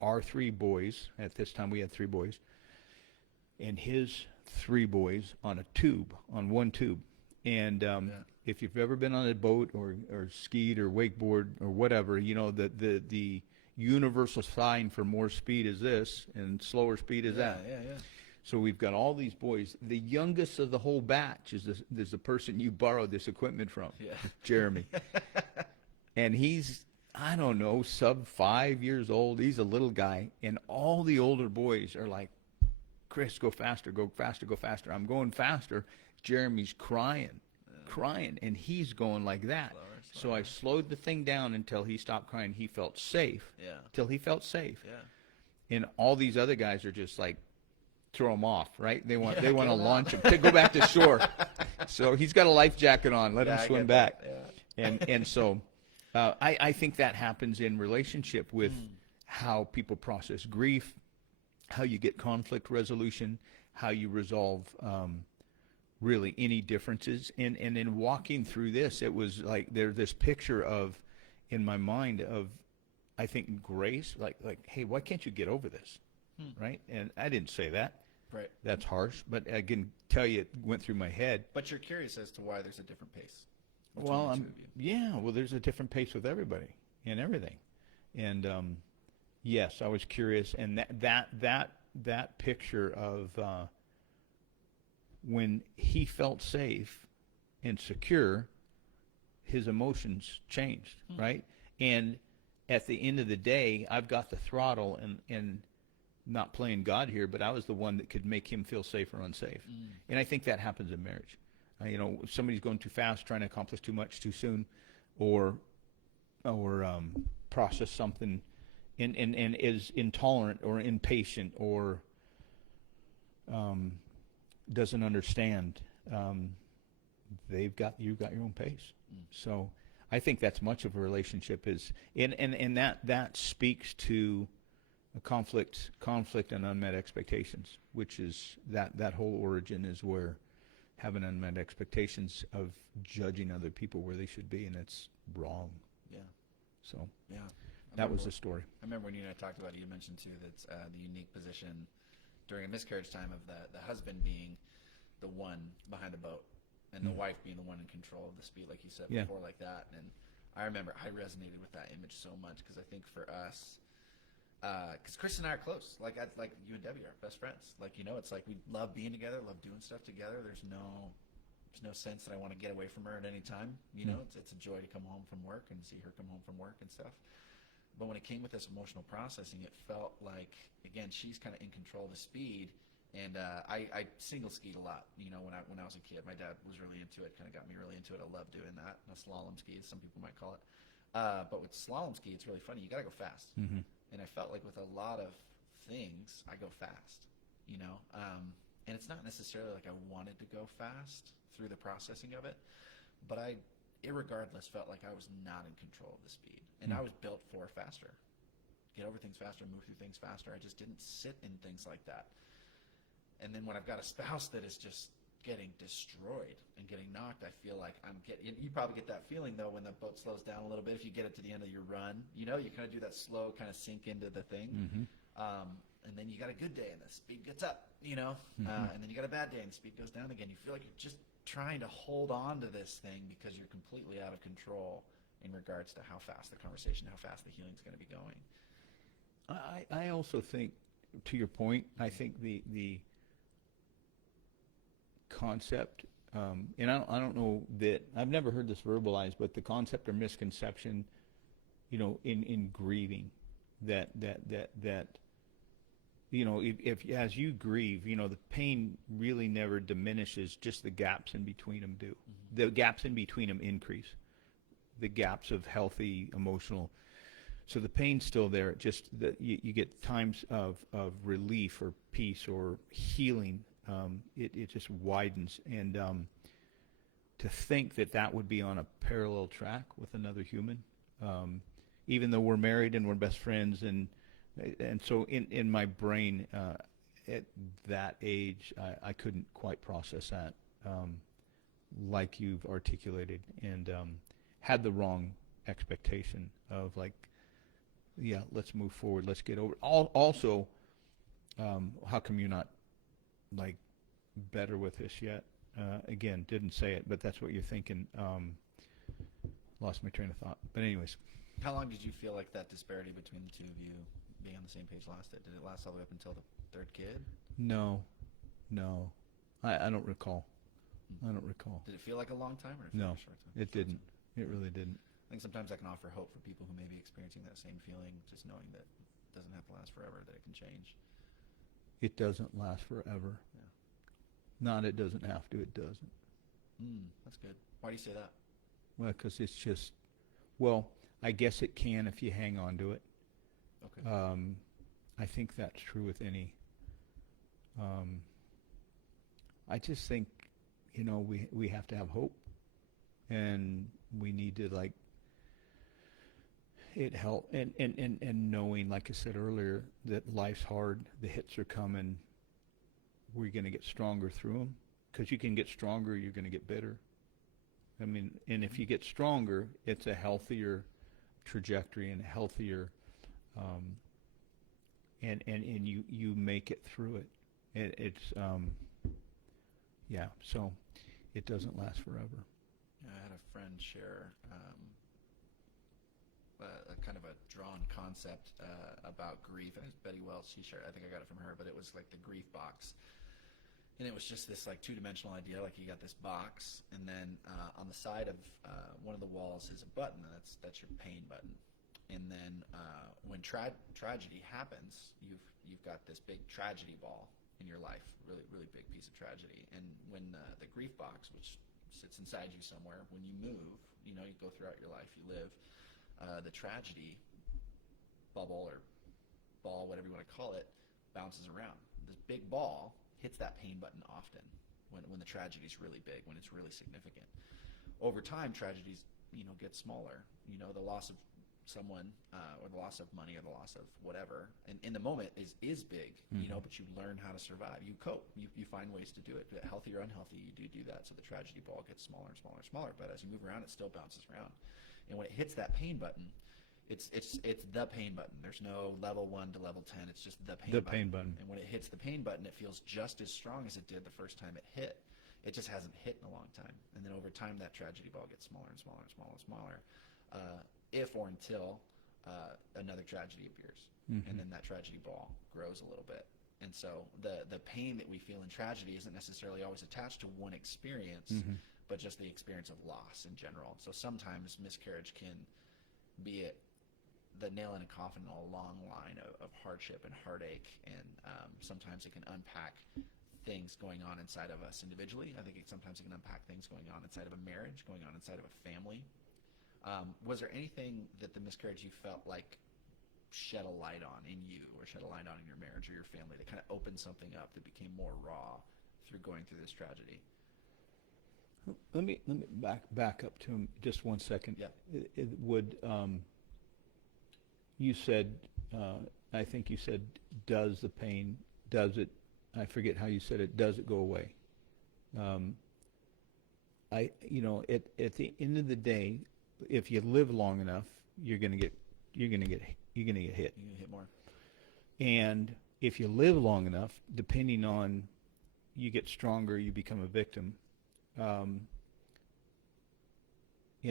our three boys. At this time, we had three boys, and his three boys on one tube. And if you've ever been on a boat or skied or wakeboard or whatever, the universal sign for more speed is this, and slower speed is that. Yeah. So we've got all these boys. The youngest of the whole batch is the person you borrowed this equipment from, Jeremy. And he's, I don't know, sub 5 years old. He's a little guy. And all the older boys are like, Chris, go faster, go faster, go faster. I'm going faster. Jeremy's crying. And he's going like that. Slower. So I slowed the thing down until he stopped crying. He felt safe. Yeah. Till he felt safe. Yeah. And all these other guys are just like, throw him off, right? They want to launch him to go back to shore. So he's got a life jacket on. Let him swim back. Yeah. And so I think that happens in relationship with how people process grief, how you get conflict resolution, how you resolve really any differences. And in walking through this, it was like there's this picture of, in my mind, of I think, grace, like, hey, why can't you get over this, right? And I didn't say that. Right. That's harsh, but I can tell you it went through my head. But you're curious as to why there's a different pace between Well, the two of you. yeah, well, there's a different pace with everybody and everything. And yes, I was curious, and that picture of when he felt safe and secure, his emotions changed, right? And at the end of the day, I've got the throttle, and not playing God here, but I was the one that could make him feel safe or unsafe. And I think that happens in marriage. If somebody's going too fast, trying to accomplish too much too soon, or process something, and is intolerant or impatient or doesn't understand, you've got your own pace. So I think that's much of a relationship is, and that speaks to a conflict and unmet expectations, which is that whole origin is where having unmet expectations of judging other people where they should be, and it's wrong. Yeah. So Yeah. that was the story. I remember when you and I talked about it, you mentioned too that the unique position during a miscarriage time of the husband being the one behind the boat and the wife being the one in control of the speed, like you said before, like that. And I remember I resonated with that image so much because I think for us, because Chris and I are close, like you and Debbie are best friends. Like, it's like we love being together, love doing stuff together. There's no sense that I want to get away from her at any time. It's a joy to come home from work and see her come home from work and stuff. But when it came with this emotional processing, it felt like, again, she's kind of in control of the speed. And I single skied a lot, when I was a kid. My dad was really into it, kind of got me really into it. I love doing that. A slalom ski, as some people might call it. But with slalom ski, it's really funny. You got to go fast. Mm-hmm. And I felt like with a lot of things, I go fast, and it's not necessarily like I wanted to go fast through the processing of it, but I, irregardless, felt like I was not in control of the speed. And I was built for faster. Get over things faster, move through things faster. I just didn't sit in things like that. And then when I've got a spouse that is just getting destroyed and getting knocked, I feel like you probably get that feeling though when the boat slows down a little bit. If you get it to the end of your run, you kind of do that slow kind of sink into the thing. And then you got a good day and the speed gets up, and then you got a bad day and the speed goes down again. You feel like you're just trying to hold on to this thing because you're completely out of control in regards to how fast the conversation, how fast the healing is going to be going. I also think, to your point, I think the concept, and I don't know that I've never heard this verbalized, but the concept or misconception, in grieving, that if as you grieve, the pain really never diminishes, just the gaps in between them do. The gaps in between them increase. The gaps of healthy emotional. So the pain's still there. Just that you get times of relief or peace or healing. It just widens, and to think that would be on a parallel track with another human, even though we're married and we're best friends, and so in my brain at that age, I couldn't quite process that like you've articulated, and had the wrong expectation of like, yeah, let's move forward, let's get over it. Also, how come you're not like better with this yet? Again, didn't say it, but that's what you're thinking. Lost my train of thought. But anyways. How long did you feel like that disparity between the two of you being on the same page lasted? Did it last all the way up until the third kid? No. I don't recall. I don't recall. Did it feel like a long time or no, a short time? It didn't. It really didn't. I think sometimes that can offer hope for people who may be experiencing that same feeling, just knowing that it doesn't have to last forever, that it can change. It doesn't last forever. Yeah. Not it doesn't have to, it doesn't. That's good. Why do you say that? Well, because it's just, I guess it can if you hang on to it. Okay. I think that's true with any. I just think, we have to have hope, and we need to it help, and knowing, like I said earlier, that life's hard, the hits are coming, we're going to get stronger through them, because you can get stronger, you're going to get bitter. I mean, and if you get stronger, it's a healthier trajectory and a healthier and you make it through it. It's yeah, so it doesn't last forever. I had a friend share a kind of a drawn concept about grief. And it's Betty Wells, she shared, I think I got it from her, but it was like the grief box. And it was just this like two-dimensional idea, like you got this box, and then on the side of one of the walls is a button, and that's your pain button. And then when tragedy happens, you've got this big tragedy ball in your life, really really big piece of tragedy. And when the grief box, which sits inside you somewhere, when you move, you go throughout your life, you live, the tragedy bubble or ball, whatever you want to call it, bounces around. This big ball hits that pain button often when the tragedy is really big, when it's really significant. Over time, tragedies get smaller. The loss of someone or the loss of money or the loss of whatever, and in the moment is big, but you learn how to survive. You cope. You find ways to do it. Healthy or unhealthy, you do that. So the tragedy ball gets smaller and smaller and smaller. But as you move around, it still bounces around. And when it hits that pain button, it's the pain button. There's no level 1 to level 10. It's just the pain button. And when it hits the pain button, it feels just as strong as it did the first time it hit. It just hasn't hit in a long time. And then over time, that tragedy ball gets smaller and smaller and smaller and smaller, if or until another tragedy appears. Mm-hmm. And then that tragedy ball grows a little bit. And so the pain that we feel in tragedy isn't necessarily always attached to one experience, Mm-hmm. but just the experience of loss in general. So sometimes miscarriage can be the nail in a coffin in a long line of hardship and heartache, and sometimes it can unpack things going on inside of us individually. I think sometimes it can unpack things going on inside of a marriage, going on inside of a family. Was there anything that the miscarriage you felt like shed a light on in you, or shed a light on in your marriage or your family, that kind of opened something up that became more raw through going through this tragedy? Let me back up to him just 1 second. Yeah. It would you said, I think you said, does the pain, does it, I forget how you said it, does it go away? At the end of the day, if you live long enough, you're gonna get hit. You can hit more. And if you live long enough, depending on, you get stronger, you become a victim. And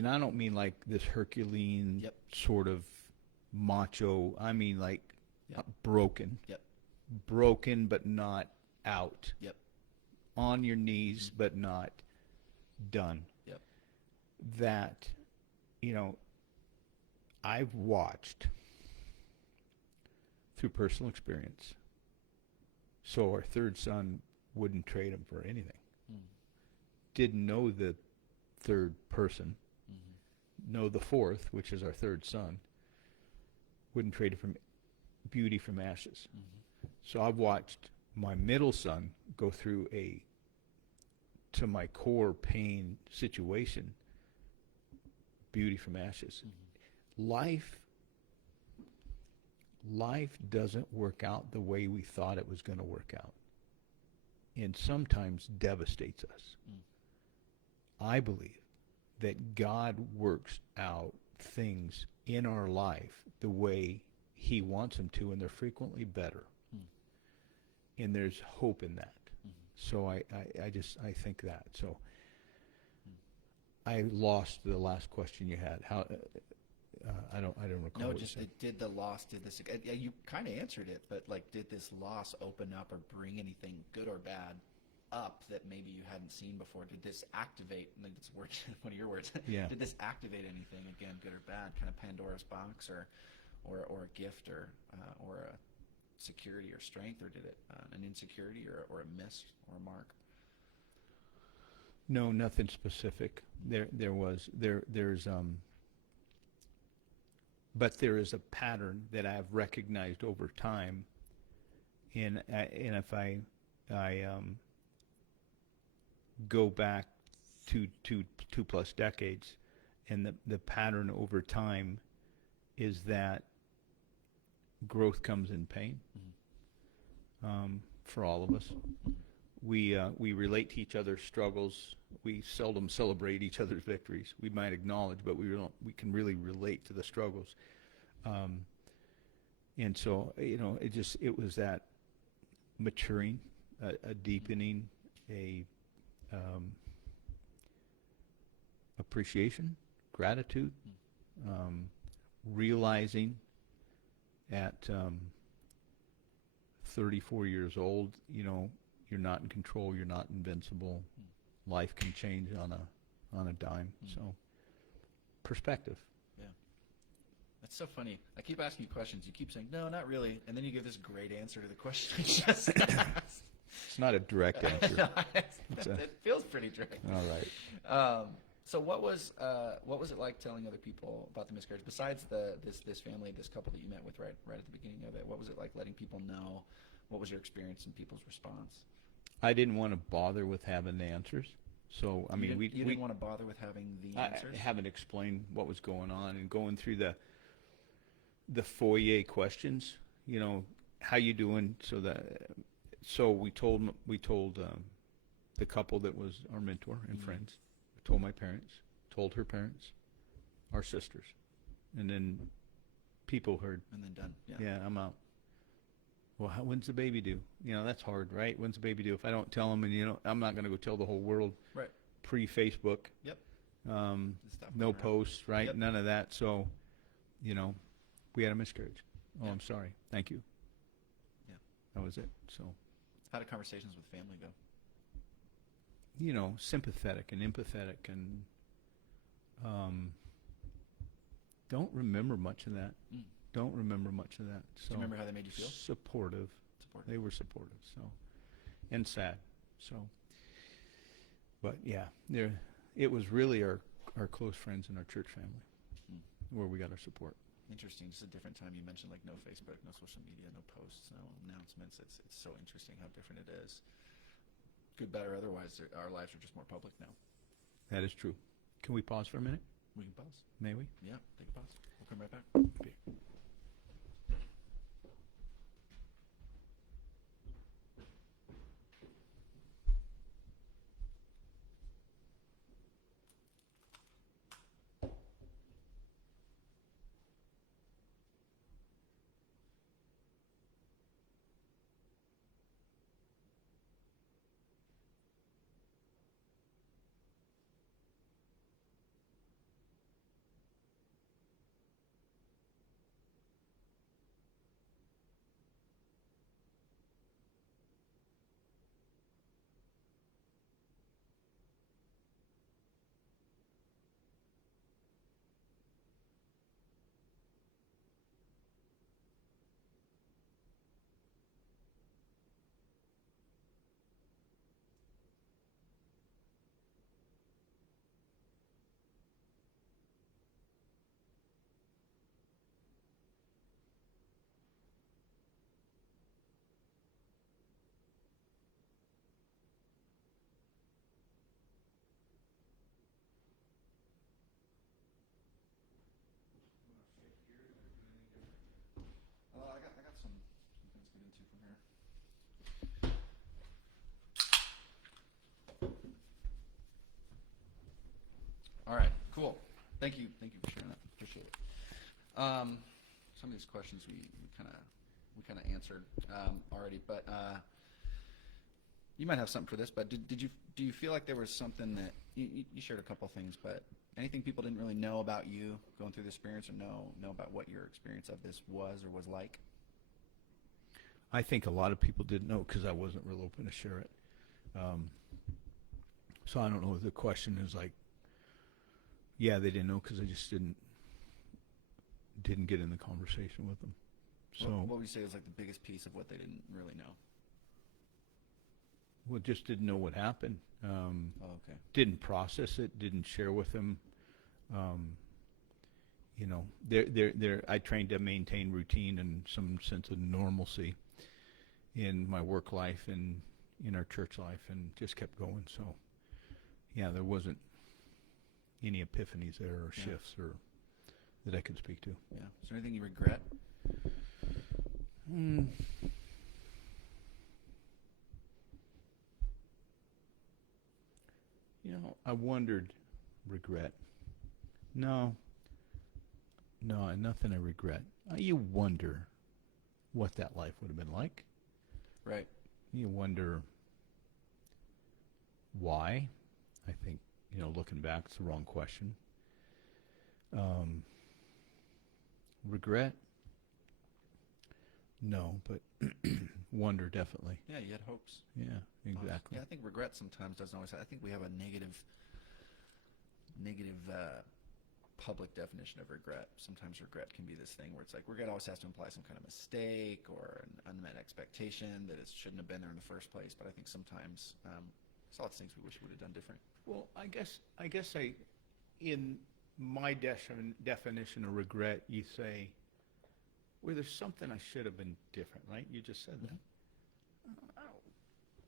I don't mean like this Herculean Yep. sort of macho. I mean like Yep. broken. Yep. Broken but not out. Yep. On your knees but not done. Yep. That, I've watched through personal experience. So our third son wouldn't trade him for anything. Didn't know the third person. Know the fourth, which is our third son. Wouldn't trade it from beauty from ashes. So I've watched my middle son go through to my core pain situation, beauty from ashes. Life doesn't work out the way we thought it was going to work out, and sometimes devastates us. I believe that God works out things in our life the way he wants them to, and they're frequently better. And there's hope in that. So I think that. So I lost the last question you had. How I don't recall. No, what just you did the loss, did this, you kind of answered it, but like, did this loss open up or bring anything good or bad up that maybe you hadn't seen before? Did this activate, I think it's one of your words, Yeah. Did this activate anything, again, good or bad, kind of Pandora's box, or a gift, or a security or strength, or did it an insecurity or a miss or a mark? No, nothing specific. There's but there is a pattern that I've recognized over time, and if I go back two plus decades, and the pattern over time is that growth comes in pain. For all of us, we relate to each other's struggles. We seldom celebrate each other's victories. We might acknowledge, but we can really relate to the struggles. And so, it was that maturing, a deepening, a appreciation, gratitude, realizing at 34 years old, you're not in control, you're not invincible. Life can change on a dime. So, perspective. Yeah. That's so funny. I keep asking you questions. You keep saying, no, not really. And then you give this great answer to the question I just asked. It's not a direct answer. It feels pretty direct. All right. So what was it like telling other people about the miscarriage? Besides this family, this couple that you met with right at the beginning of it, what was it like letting people know? What was your experience and people's response? I didn't want to bother with having the answers. So, I mean, you didn't want to bother with having the answers? I haven't explained what was going on and going through the foyer questions, how you doing? So we told the couple that was our mentor and friends, told my parents, told her parents, our sisters, and then people heard. And then done. Yeah, I'm out. Well, when's the baby due? That's hard, right? When's the baby due? If I don't tell them, and I'm not going to go tell the whole world. Right. Pre-Facebook. Yep. No posts, right? Yep. None of that. So, we had a miscarriage. Oh, I'm sorry. Thank you. Yeah. That was it. So, how did conversations with family go? Sympathetic and empathetic, and don't remember much of that. Don't remember much of that. So, do you remember how they made you feel? Supportive. They were supportive. So, and sad. So, but yeah, it was really our close friends and our church family where we got our support. Interesting. Just a different time. You mentioned like no Facebook, no social media, no posts, no announcements. It's so interesting how different it is. Good, bad, or otherwise, our lives are just more public now. That is true. Can we pause for a minute? We can pause. May we? Yeah, take a pause. We'll come right back. Okay. I got some things to get into from here. All right, cool. Thank you for sharing that. Appreciate it. Some of these questions we kind of answered already, but you might have something for this. But do you feel like there was something that you shared a couple things, but anything people didn't really know about you going through the experience, or know about what your experience of this was or was like? I think a lot of people didn't know because I wasn't real open to share it. So I don't know if the question is like, yeah, they didn't know because I just didn't get in the conversation with them. So what would you say was like the biggest piece of what they didn't really know? Well, just didn't know what happened. Okay. Didn't process it. Didn't share with them. I trained to maintain routine and some sense of normalcy in my work life and in our church life, and just kept going. So, yeah, there wasn't any epiphanies there or shifts or that I could speak to. Yeah. Is there anything you regret? I wondered, regret. No, nothing I regret. You wonder, what that life would have been like. Right. You wonder why. I think, looking back, it's the wrong question. Regret? No, but wonder definitely. Yeah, you had hopes. Yeah, exactly. Yeah, I think regret sometimes doesn't always. I think we have a negative public definition of regret. Sometimes regret can be this thing where it's like regret always has to imply some kind of mistake or an unmet expectation that it shouldn't have been there in the first place. But I think sometimes it's lots of things we wish we would have done different. Well, I guess in my definition of regret, you say, well, there's something I should have been different, right? You just said that.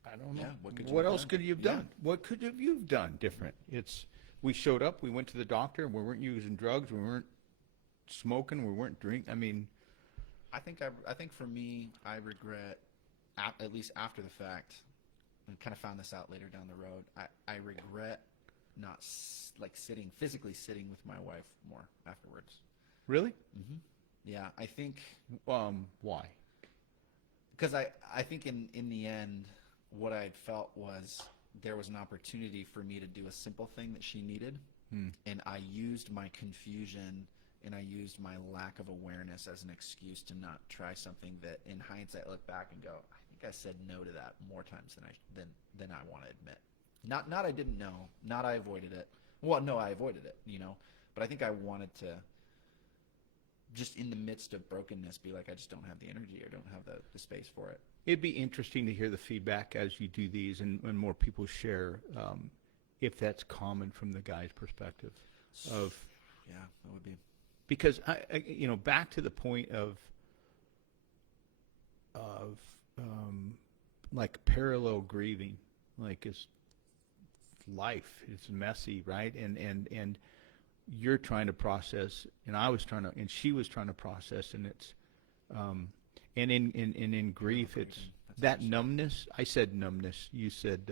I don't know. Yeah, what else could you have done? What could you have done different? We showed up, we went to the doctor, we weren't using drugs, we weren't smoking, we weren't drinking. I mean, I think for me, I regret, at least after the fact, and kind of found this out later down the road. I regret not physically sitting with my wife more afterwards. really? Mm-hmm. Yeah, I think Why? because I think in the end, what I had felt was there was an opportunity for me to do a simple thing that she needed, and I used my confusion and I used my lack of awareness as an excuse to not try something that, in hindsight, I look back and go, I think I said no to that more times than I want to admit. Not I didn't know, not I avoided it. Well, no, I avoided it, but I think I wanted to, just in the midst of brokenness, be like, I just don't have the energy or don't have the space for it. It'd be interesting to hear the feedback as you do these and more people share, if that's common from the guy's perspective. Yeah, that would be. Because back to the point of like parallel grieving, like it's life, it's messy, right? And you're trying to process, and and she was trying to process, and it's and in grief, it's that numbness. I said numbness. You said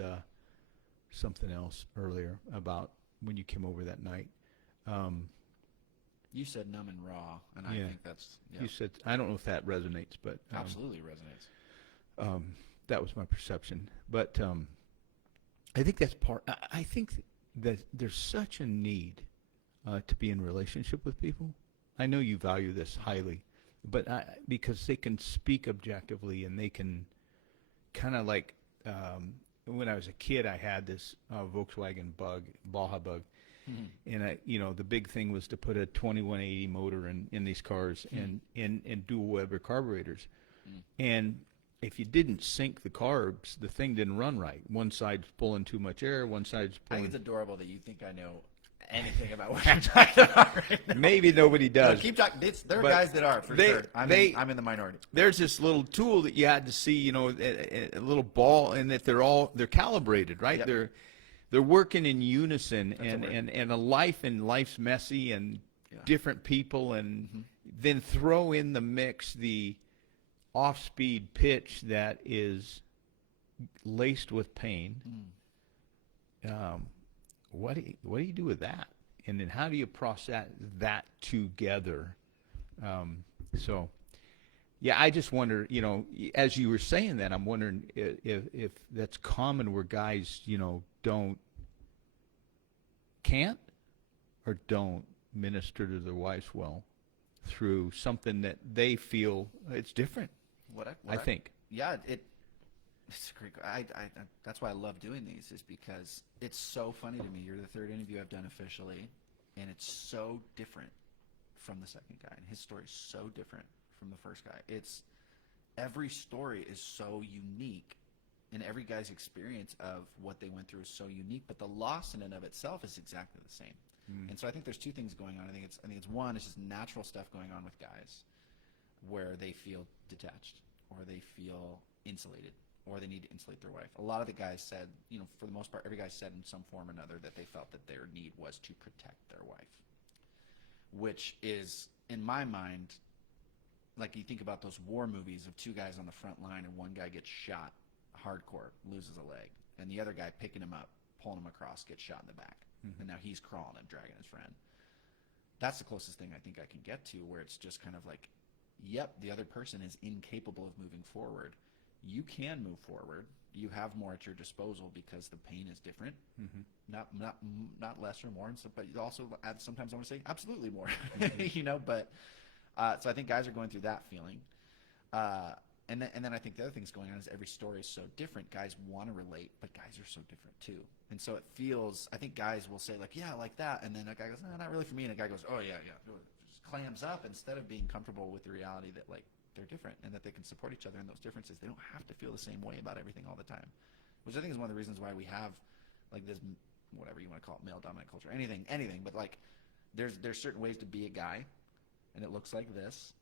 something else earlier about when you came over that night. You said numb and raw, and I think that's. Yeah. You said, I don't know if that resonates, but Absolutely resonates. That was my perception. But I think that's part. I think that there's such a need to be in relationship with people. I know you value this highly, but because they can speak objectively and they can kind of like. When I was a kid, I had this Volkswagen Baja Bug. Mm-hmm. And the big thing was to put a 2180 motor in these cars and dual Weber carburetors. And if you didn't sync the carbs, the thing didn't run right. One side's pulling too much air, one side's pulling. I think it's adorable that you think I know anything about what you're talking about right now. Maybe nobody does. No, keep talking. There are guys that are, for sure. I'm in the minority. There's this little tool that you had to see, a little ball, and that they're calibrated, right? Yep. They're working in unison, and life's messy and different people, and then throw in the mix the off-speed pitch that is laced with pain. What do you do with that? And then how do you process that together? So, yeah, I just wonder, as you were saying that, I'm wondering if that's common where guys, can't or don't minister to their wives well through something that they feel it's different. I think. Yeah, it's a great. That's why I love doing these, is because it's so funny to me. You're the third interview I've done officially, and it's so different from the second guy, and his story is so different from the first guy. Every story is so unique, and every guy's experience of what they went through is so unique. But the loss in and of itself is exactly the same. And so I think there's two things going on. I think it's one, it's just natural stuff going on with guys, where they feel detached or they feel insulated, or they need to insulate their wife. A lot of the guys said, for the most part, every guy said in some form or another that they felt that their need was to protect their wife, which is, in my mind, like you think about those war movies of two guys on the front line and one guy gets shot hardcore, loses a leg, and the other guy picking him up, pulling him across, gets shot in the back. And now he's crawling and dragging his friend. That's the closest thing I think I can get to, where it's just kind of like yep, the other person is incapable of moving forward. You can move forward. You have more at your disposal because the pain is different, not less or more. And so, but you also sometimes I want to say absolutely more, you know. But so I think guys are going through that feeling, and then I think the other thing that's going on is every story is so different. Guys want to relate, but guys are so different too. And so it feels, I think guys will say like, yeah, like that, and then a guy goes, no, not really for me, and a guy goes, oh yeah, just clams up instead of being comfortable with the reality that like they're different and that they can support each other in those differences. They don't have to feel the same way about everything all the time, which I think is one of the reasons why we have like this, whatever you want to call it, male dominant culture, anything, but like there's certain ways to be a guy, and it looks like this.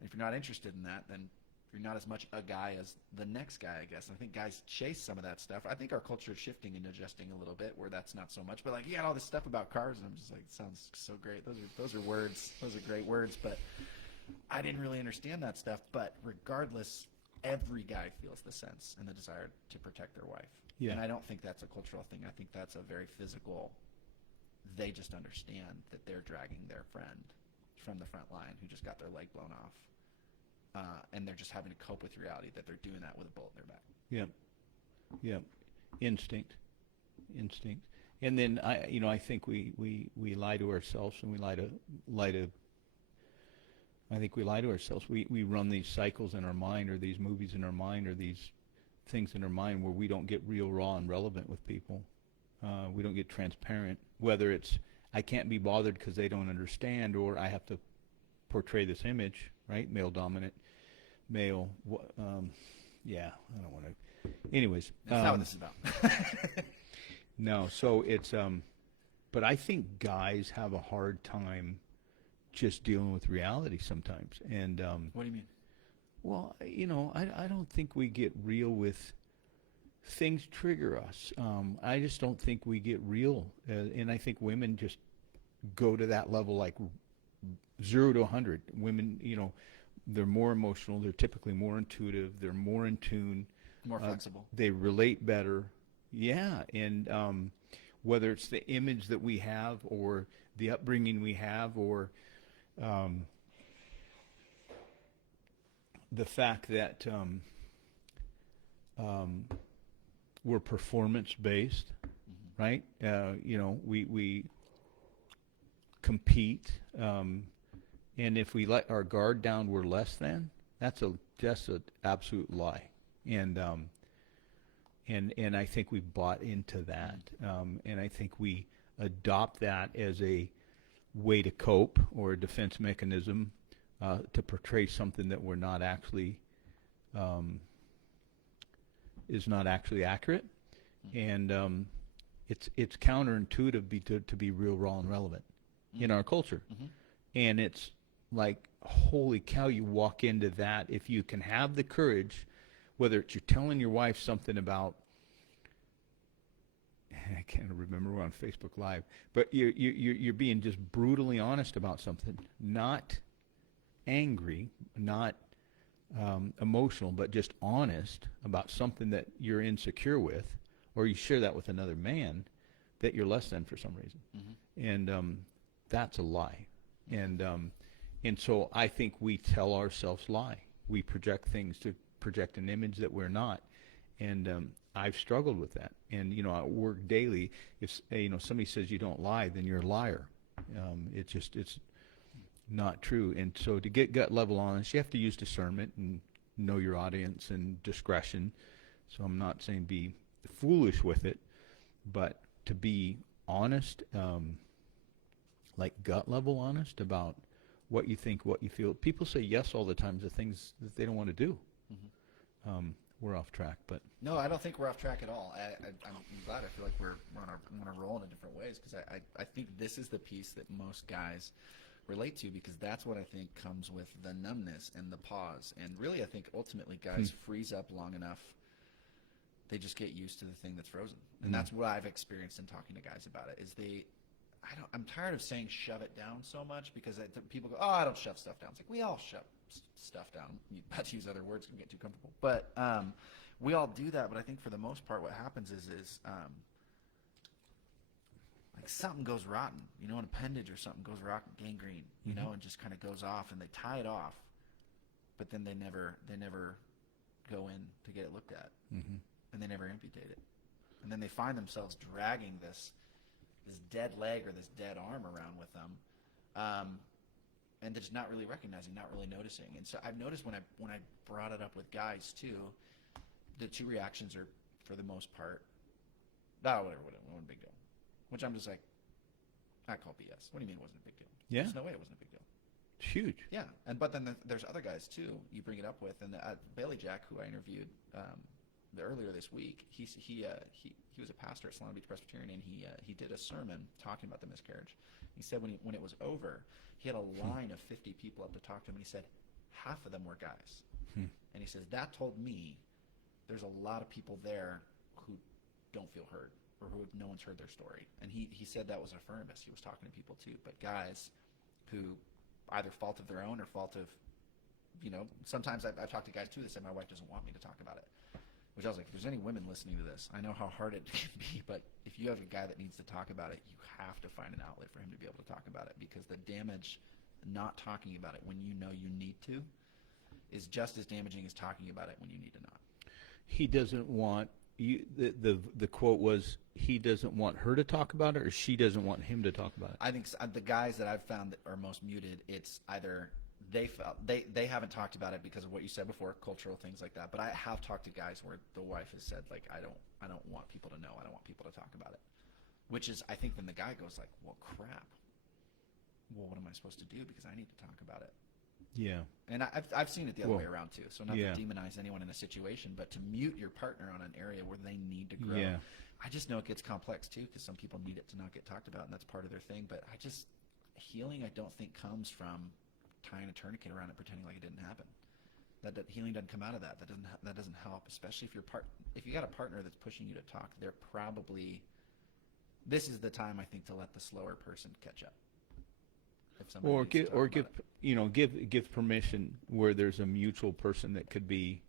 And if you're not interested in that, then you're not as much a guy as the next guy, I guess. And I think guys chase some of that stuff. I think our culture is shifting and adjusting a little bit where that's not so much. But like, you got all this stuff about cars, and I'm just like, it sounds so great. Those are words. Those are great words. But I didn't really understand that stuff. But regardless, every guy feels the sense and the desire to protect their wife. Yeah. And I don't think that's a cultural thing. I think that's a very physical. They just understand that they're dragging their friend from the front line who just got their leg blown off. And they're just having to cope with reality that they're doing that with a bullet in their back. Yeah. Instinct. And then I think we lie to ourselves, and I think we lie to ourselves. We run these cycles in our mind, or these movies in our mind, or these things in our mind where we don't get real, raw, and relevant with people. We don't get transparent, whether it's I can't be bothered because they don't understand, or I have to portray this image, right? Male dominant, male. Yeah, I don't want to. Anyways, that's not what this is about. No, so it's. But I think guys have a hard time just dealing with reality sometimes. And what do you mean? Well, I don't think we get real with things trigger us. I just don't think we get real, and I think women just go to that level like 0 to 100. Women, they're more emotional. They're typically more intuitive. They're more in tune. More flexible. They relate better. Yeah, and whether it's the image that we have, or the upbringing we have, or the fact that we're performance based, right? We compete, and if we let our guard down, we're less than. That's an absolute lie, and I think we've bought into that, and I think we adopt that as a way to cope, or a defense mechanism to portray something that we're not actually is not actually accurate, and it's counterintuitive to be real, raw, and relevant in our culture, and it's like, holy cow, you walk into that if you can have the courage, whether it's you're telling your wife something about, I can't remember, we're on Facebook Live, but you're being just brutally honest about something, not angry, not emotional, but just honest about something that you're insecure with, or you share that with another man that you're less than for some reason, and that's a lie, and so I think we tell ourselves lie. We project things to project an image that we're not, and I've struggled with that. And at work daily, if somebody says you don't lie, then you're a liar. It's not true. And so to get gut level honest, you have to use discernment and know your audience and discretion. So I'm not saying be foolish with it, but to be honest, like gut level honest about what you think, what you feel. People say yes all the time to things that they don't want to do. We're off track, but no, I don't think we're off track at all. I'm glad. I feel like we're on a roll in different ways, because I think this is the piece that most guys relate to, because that's what I think comes with the numbness and the pause. And really, I think ultimately guys freeze up long enough, they just get used to the thing that's frozen. And that's what I've experienced in talking to guys about it, is I'm tired of saying shove it down so much, because people go, oh, I don't shove stuff down. It's like, we all shove stuff down. You have to use other words and get too comfortable. But we all do that. But I think for the most part, what happens is like something goes rotten, an appendage or something goes rotten, gangrene, and just kind of goes off, and they tie it off. but then they never go in to get it looked at, and they never amputate it, and then they find themselves dragging this dead leg or this dead arm around with them, and they're just not really recognizing, not really noticing. And so I've noticed when I brought it up with guys too, the two reactions are for the most part, whatever, wasn't a big deal. Which I'm just like, I call BS. What do you mean it wasn't a big deal? Yeah. There's no way it wasn't a big deal. It's huge. Yeah, but then there's other guys too. You bring it up with, and Bailey Jack, who I interviewed earlier this week, he was a pastor at Solana Beach Presbyterian, and he did a sermon talking about the miscarriage. He said when it was over, he had a line of 50 people up to talk to him, and he said half of them were guys. And he says that told me there's a lot of people there who don't feel heard, or who no one's heard their story. And he said that was affirmative. He was talking to people too, but guys who either fault of their own or fault of, sometimes I've talked to guys too that say my wife doesn't want me to talk about it. Which I was like, if there's any women listening to this, I know how hard it can be, but if you have a guy that needs to talk about it, you have to find an outlet for him to be able to talk about it, because the damage not talking about it when you know you need to is just as damaging as talking about it when you need to not. He doesn't want you. The quote was, he doesn't want her to talk about it, or she doesn't want him to talk about it. I think the guys that I've found that are most muted, it's either they haven't talked about it because of what you said before, cultural things like that. But I have talked to guys where the wife has said, like, I don't want people to know. I don't want people to talk about it. Which is, I think then the guy goes like, well, crap. Well, what am I supposed to do? Because I need to talk about it. Yeah. And I've seen it the other way around too. So not to demonize anyone in a situation, but to mute your partner on an area where they need to grow. Yeah. I just know it gets complex too, because some people need it to not get talked about, and that's part of their thing. But healing I don't think comes from tying a tourniquet around it, pretending like it didn't happen. That healing doesn't come out of that. That doesn't help, especially if you got a partner that's pushing you to talk. They're probably, this is the time I think to let the slower person catch up. Give permission where there's a mutual person that could be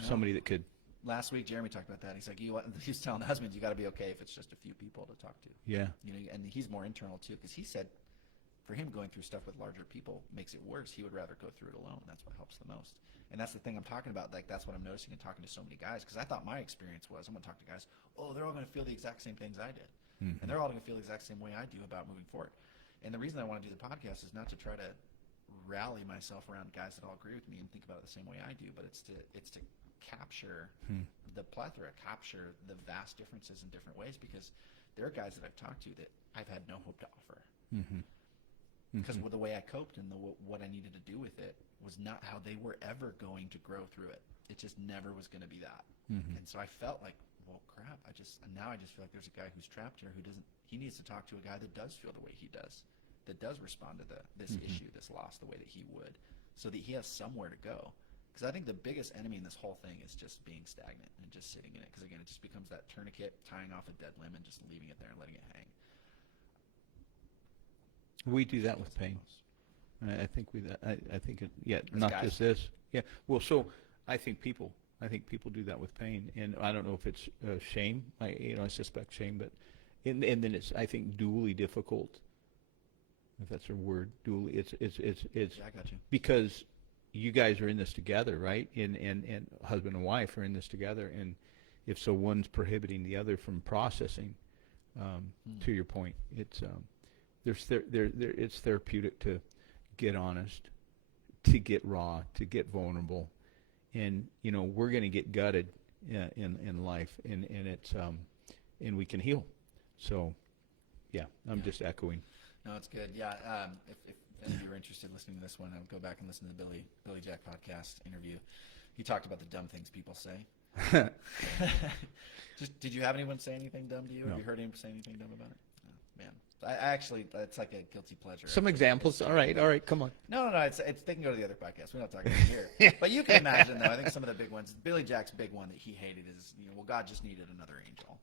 somebody that could. Last week Jeremy talked about that. He's like, he's telling husbands, you got to be okay if it's just a few people to talk to. Yeah. And he's more internal too, because he said for him going through stuff with larger people makes it worse. He would rather go through it alone. That's what helps the most. And that's the thing I'm talking about. Like, that's what I'm noticing in talking to so many guys, because I thought my experience was, I'm going to talk to guys, they're all going to feel the exact same things I did. And they're all going to feel the exact same way I do about moving forward. And the reason I want to do the podcast is not to try to rally myself around guys that all agree with me and think about it the same way I do, but it's to capture the plethora, capture the vast differences in different ways, because there are guys that I've talked to that I've had no hope to offer. Because the way I coped and what I needed to do with it was not how they were ever going to grow through it. It just never was going to be that. And so I felt like, well, crap, now I just feel like there's a guy who's trapped here he needs to talk to a guy that does feel the way he does, that does respond to this issue, this loss, the way that he would, so that he has somewhere to go. Because I think the biggest enemy in this whole thing is just being stagnant and just sitting in it. Because again, it just becomes that tourniquet, tying off a dead limb and just leaving it there and letting it hang. We do that with pain. I think not guys. just this. Yeah. Well, so I think people do that with pain, and I don't know if it's shame. I suspect shame, but and then it's, I think, dually difficult. If that's a word, dually. It's Yeah, I got you. because you guys are in this together, right? And husband and wife are in this together, and if so, one's prohibiting the other from processing. To your point, it's it's therapeutic to get honest, to get raw, to get vulnerable, and we're going to get gutted in life, and it's and we can heal. So, yeah, I'm just echoing. No, it's good. Yeah, if any of you are interested in listening to this one, I would go back and listen to the Billy Jack podcast interview. He talked about the dumb things people say. Did you have anyone say anything dumb to you? No. Have you heard anyone say anything dumb about it? No, man. I actually, it's like a guilty pleasure. Some examples. All right, come on. No. It's they can go to the other podcast. We're not talking about it here. But you can imagine, though. I think some of the big ones. Billy Jack's big one that he hated is, well, God just needed another angel.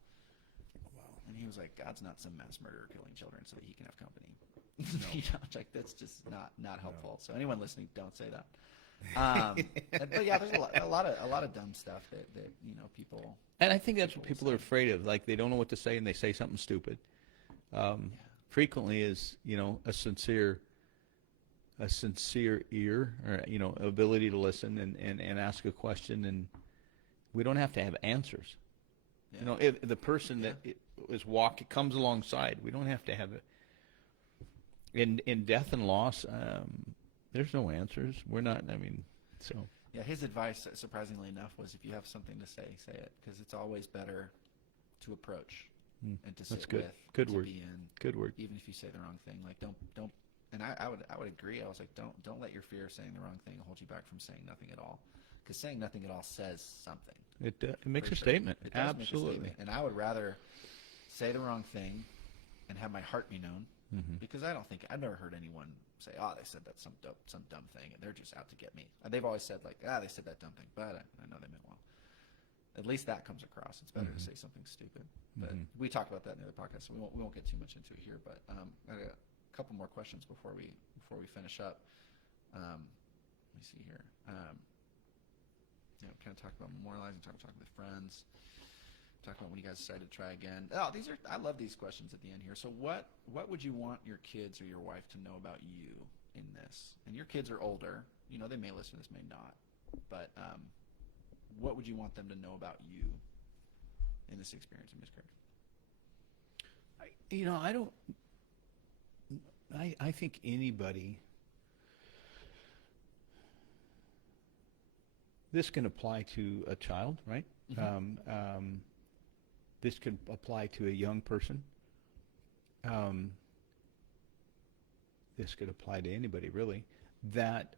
And he was like, God's not some mass murderer killing children so that he can have company. No. Like, that's just not helpful. So anyone listening, don't say that. But yeah, there's a lot of dumb stuff that people. And I think that's what people are afraid of. Like, they don't know what to say, and they say something stupid. Frequently is a sincere a sincere ear, or ability to listen and ask a question, and we don't have to have answers. Yeah. If the person Yeah. that is comes alongside, we don't have to have it. In death and loss, there's no answers. We're not. So. Yeah, his advice, surprisingly enough, was if you have something to say, say it, because it's always better to approach and to sit That's good. with, Good to word. be in, Good word. even if you say the wrong thing. Like don't. And I would agree. I was like, don't let your fear of saying the wrong thing hold you back from saying nothing at all, because saying nothing at all says something. It makes For a sure. statement. It does Absolutely. make a statement. And I would rather say the wrong thing and have my heart be known, because I've never heard anyone say, "Oh, they said that some dumb thing," and they're just out to get me. They've always said like, "Ah, they said that dumb thing," but I know they meant well. At least that comes across. It's better to say something stupid. But we talked about that in the other podcast, so we won't get too much into it here. But I got a couple more questions before we finish up. Let me see here. Kind of talk about memorializing, talk with friends, talk about when you guys decided to try again. Oh, I love these questions at the end here. So what would you want your kids or your wife to know about you in this? And your kids are older. They may listen to this, may not. But what would you want them to know about you in this experience of miscarriage? I think anybody. This can apply to a child, right? This can apply to a young person. This could apply to anybody, really. That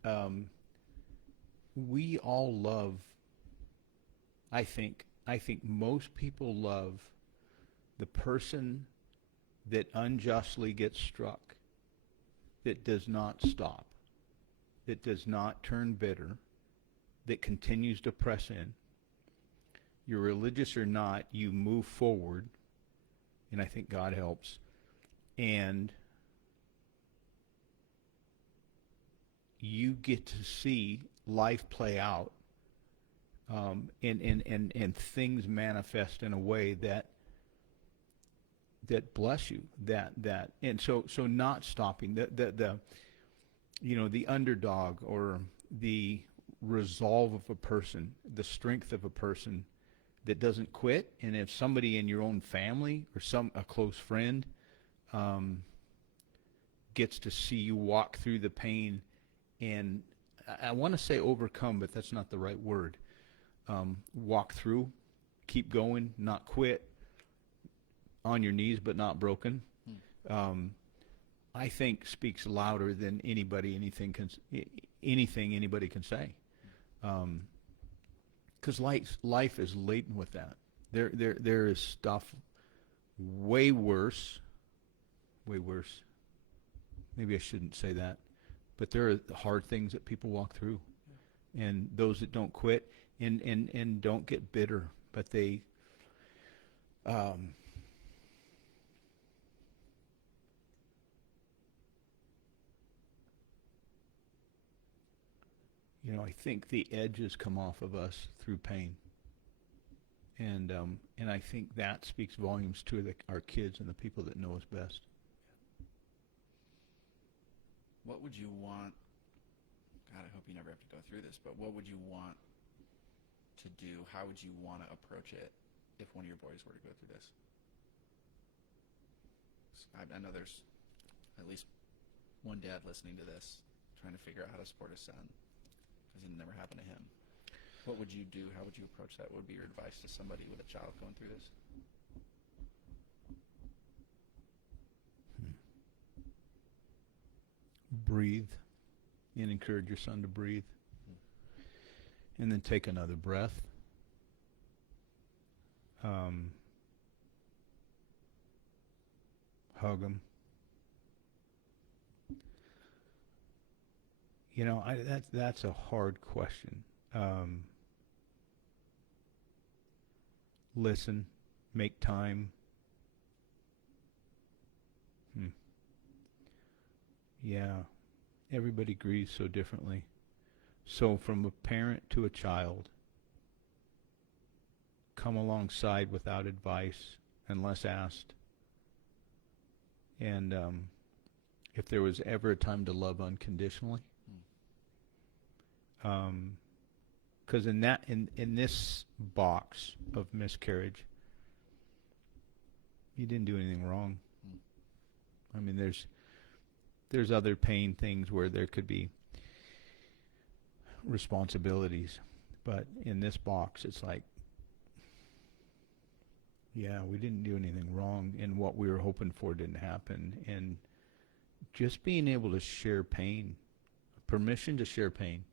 we all love. I think most people love the person that unjustly gets struck, that does not stop, that does not turn bitter, that continues to press in. You're religious or not, you move forward, and I think God helps. And you get to see life play out, and things manifest in a way that bless you. And so not stopping, the underdog, or the resolve of a person, the strength of a person that doesn't quit. And if somebody in your own family or a close friend gets to see you walk through the pain, and I want to say overcome, but that's not the right word. Walk through, keep going, not quit, on your knees but not broken. I think speaks louder than anything anybody can say. Because life is laden with that. There is stuff way worse. Maybe I shouldn't say that, but there are hard things that people walk through, and those that don't quit and don't get bitter, but they. I think the edges come off of us through pain, and I think that speaks volumes to our kids and the people that know us best. What would you want? God, I hope you never have to go through this, but what would you want to do? How would you want to approach it if one of your boys were to go through this? I know there's at least one dad listening to this trying to figure out how to support his son, because it never happened to him. What would you do? How would you approach that? What would be your advice to somebody with a child going through this? Breathe, and encourage your son to breathe. And then take another breath. Hug him. That's a hard question. Listen, make time. Yeah, everybody grieves so differently. So from a parent to a child, come alongside without advice unless asked, and if there was ever a time to love unconditionally. Because in this box of miscarriage, you didn't do anything wrong. I mean, there's other pain things where there could be responsibilities, but in this box, it's like, yeah, we didn't do anything wrong, and what we were hoping for didn't happen. And just being able to share pain, permission to share pain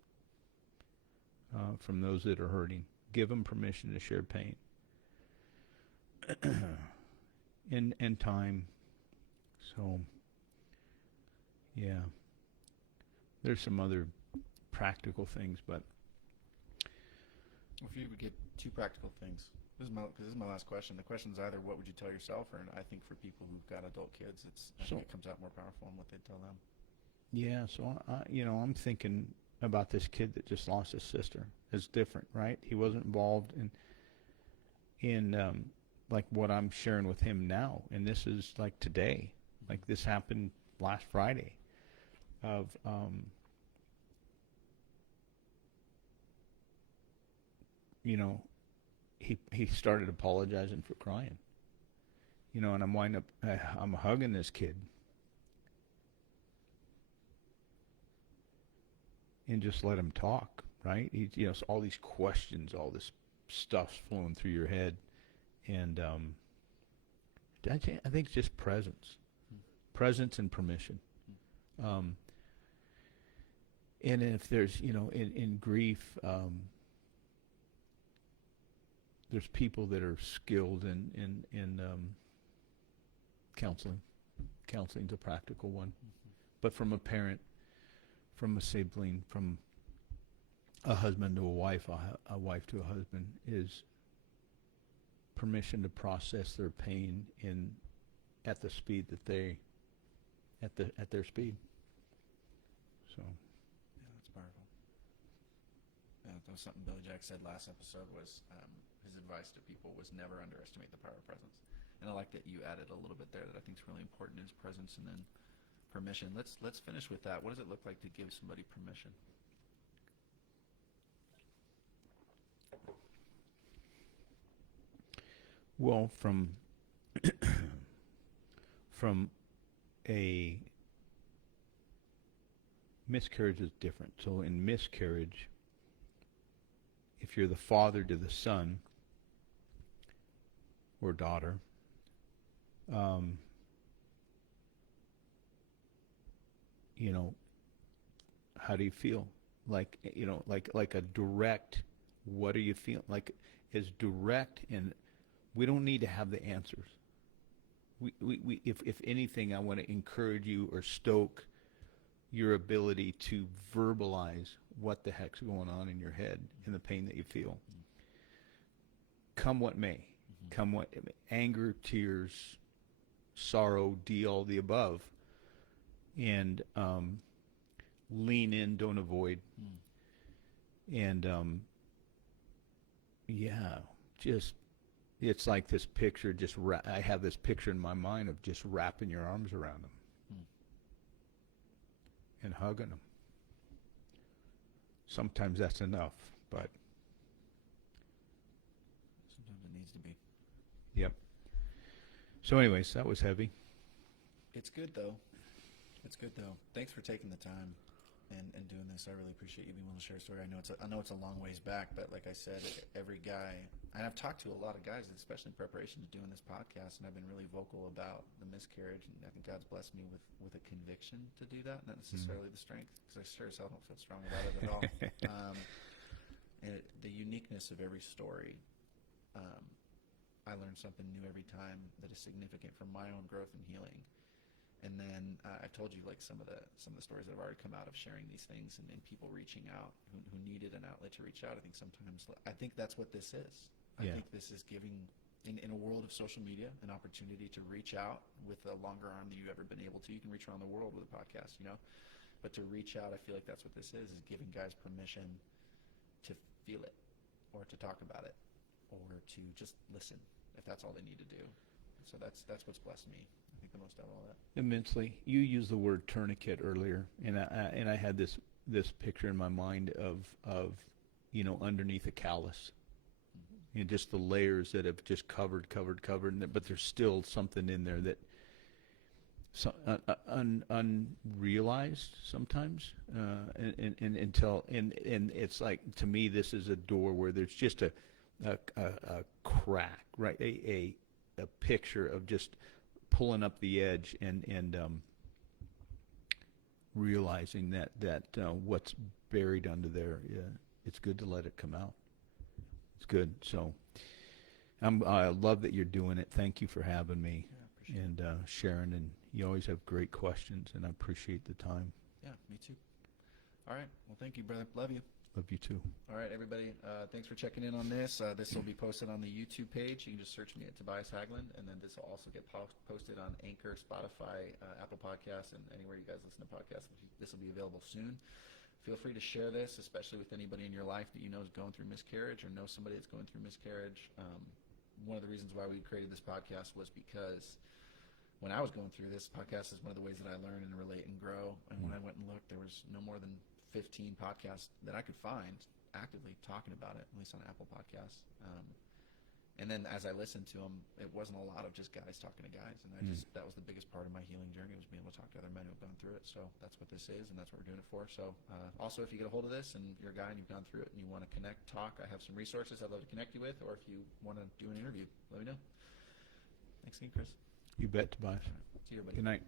from those that are hurting, give them permission to share pain, and time. So, yeah, there's some other practical things, but If you would get two practical things, this is my last question. The question is either what would you tell yourself, or I think for people who've got adult kids, I think it comes out more powerful in what they tell them. yeah. So I'm thinking about this kid that just lost his sister. It's different, right? He wasn't involved in like what I'm sharing with him now, and this is like today. Like this happened last Friday. Of he started apologizing for crying. And I'm hugging this kid and just let him talk, right? All these questions, all this stuff's flowing through your head, and I think it's just presence and permission. And if there's, in grief, there's people that are skilled in counseling. Counseling's a practical one. But from a parent, from a sibling, from a husband to a wife to a husband, is permission to process their pain at the speed that at their speed. So. Yeah, that's powerful. Yeah, that was something Billy Jack said last episode. Was his advice to people was never underestimate the power of presence. And I like that you added a little bit there that I think is really important, is presence and then permission. Let's finish with that. What does it look like to give somebody permission? Well, from a miscarriage is different. So in miscarriage, if you're the father to the son or daughter, how do you feel? Like a direct, what are you feeling? Like as direct, and we don't need to have the answers. If anything, I want to encourage you or stoke your ability to verbalize what the heck's going on in your head and the pain that you feel. Come what may, come what, anger, tears, sorrow, all the above, and lean in, don't avoid, and just. It's like this picture, I have this picture in my mind of just wrapping your arms around them and hugging them. Sometimes that's enough, but sometimes it needs to be. Yep. So anyways, that was heavy. It's good though. Thanks for taking the time and doing this. I really appreciate you being willing to share a story. I know it's a long ways back, but like I said, every guy, and I've talked to a lot of guys, especially in preparation to doing this podcast, and I've been really vocal about the miscarriage, and I think God's blessed me with a conviction to do that, not necessarily the strength, because I sure as hell don't feel strong about it at all. The uniqueness of every story, I learn something new every time that is significant for my own growth and healing. And then I've told you like some of the stories that have already come out of sharing these things and people reaching out who needed an outlet to reach out. I think that's what this is. I think this is giving, in a world of social media, an opportunity to reach out with a longer arm than you've ever been able to. You can reach around the world with a podcast, but to reach out, I feel like that's what this is giving guys permission to feel it or to talk about it or to just listen if that's all they need to do. So that's what's blessed me. make the most out of all that. Immensely. You used the word tourniquet earlier, and I had this picture in my mind of underneath a callus, just the layers that have just covered, but there's still something in there that unrealized sometimes, and until it's like, to me, this is a door where there's just a crack, right? A picture of just pulling up the edge and realizing that what's buried under there, it's good to let it come out. It's good. So I love that you're doing it. Thank you for having me, and sharing. And you always have great questions, and I appreciate the time. Yeah, me too. All right. Well, thank you, brother. Love you. Love you too. All right, everybody. Thanks for checking in on this. This will be posted on the YouTube page. You can just search me at Tobias Haglund, and then this will also get posted on Anchor, Spotify, Apple Podcasts, and anywhere you guys listen to podcasts. This will be available soon. Feel free to share this, especially with anybody in your life that you know is going through miscarriage or know somebody that's going through miscarriage. One of the reasons why we created this podcast was because when I was going through this, podcast is one of the ways that I learn and relate and grow. And when I went and looked, there was no more than 15 podcasts that I could find actively talking about it, at least on Apple Podcasts. And then as I listened to them, it wasn't a lot of just guys talking to guys. And that was the biggest part of my healing journey, was being able to talk to other men who have gone through it. So that's what this is, and that's what we're doing it for. So also, if you get a hold of this and you're a guy and you've gone through it and you want to connect, talk, I have some resources I'd love to connect you with. Or if you want to do an interview, let me know. Thanks again, Chris. You bet, Tobias. All right. See you, everybody. Good night.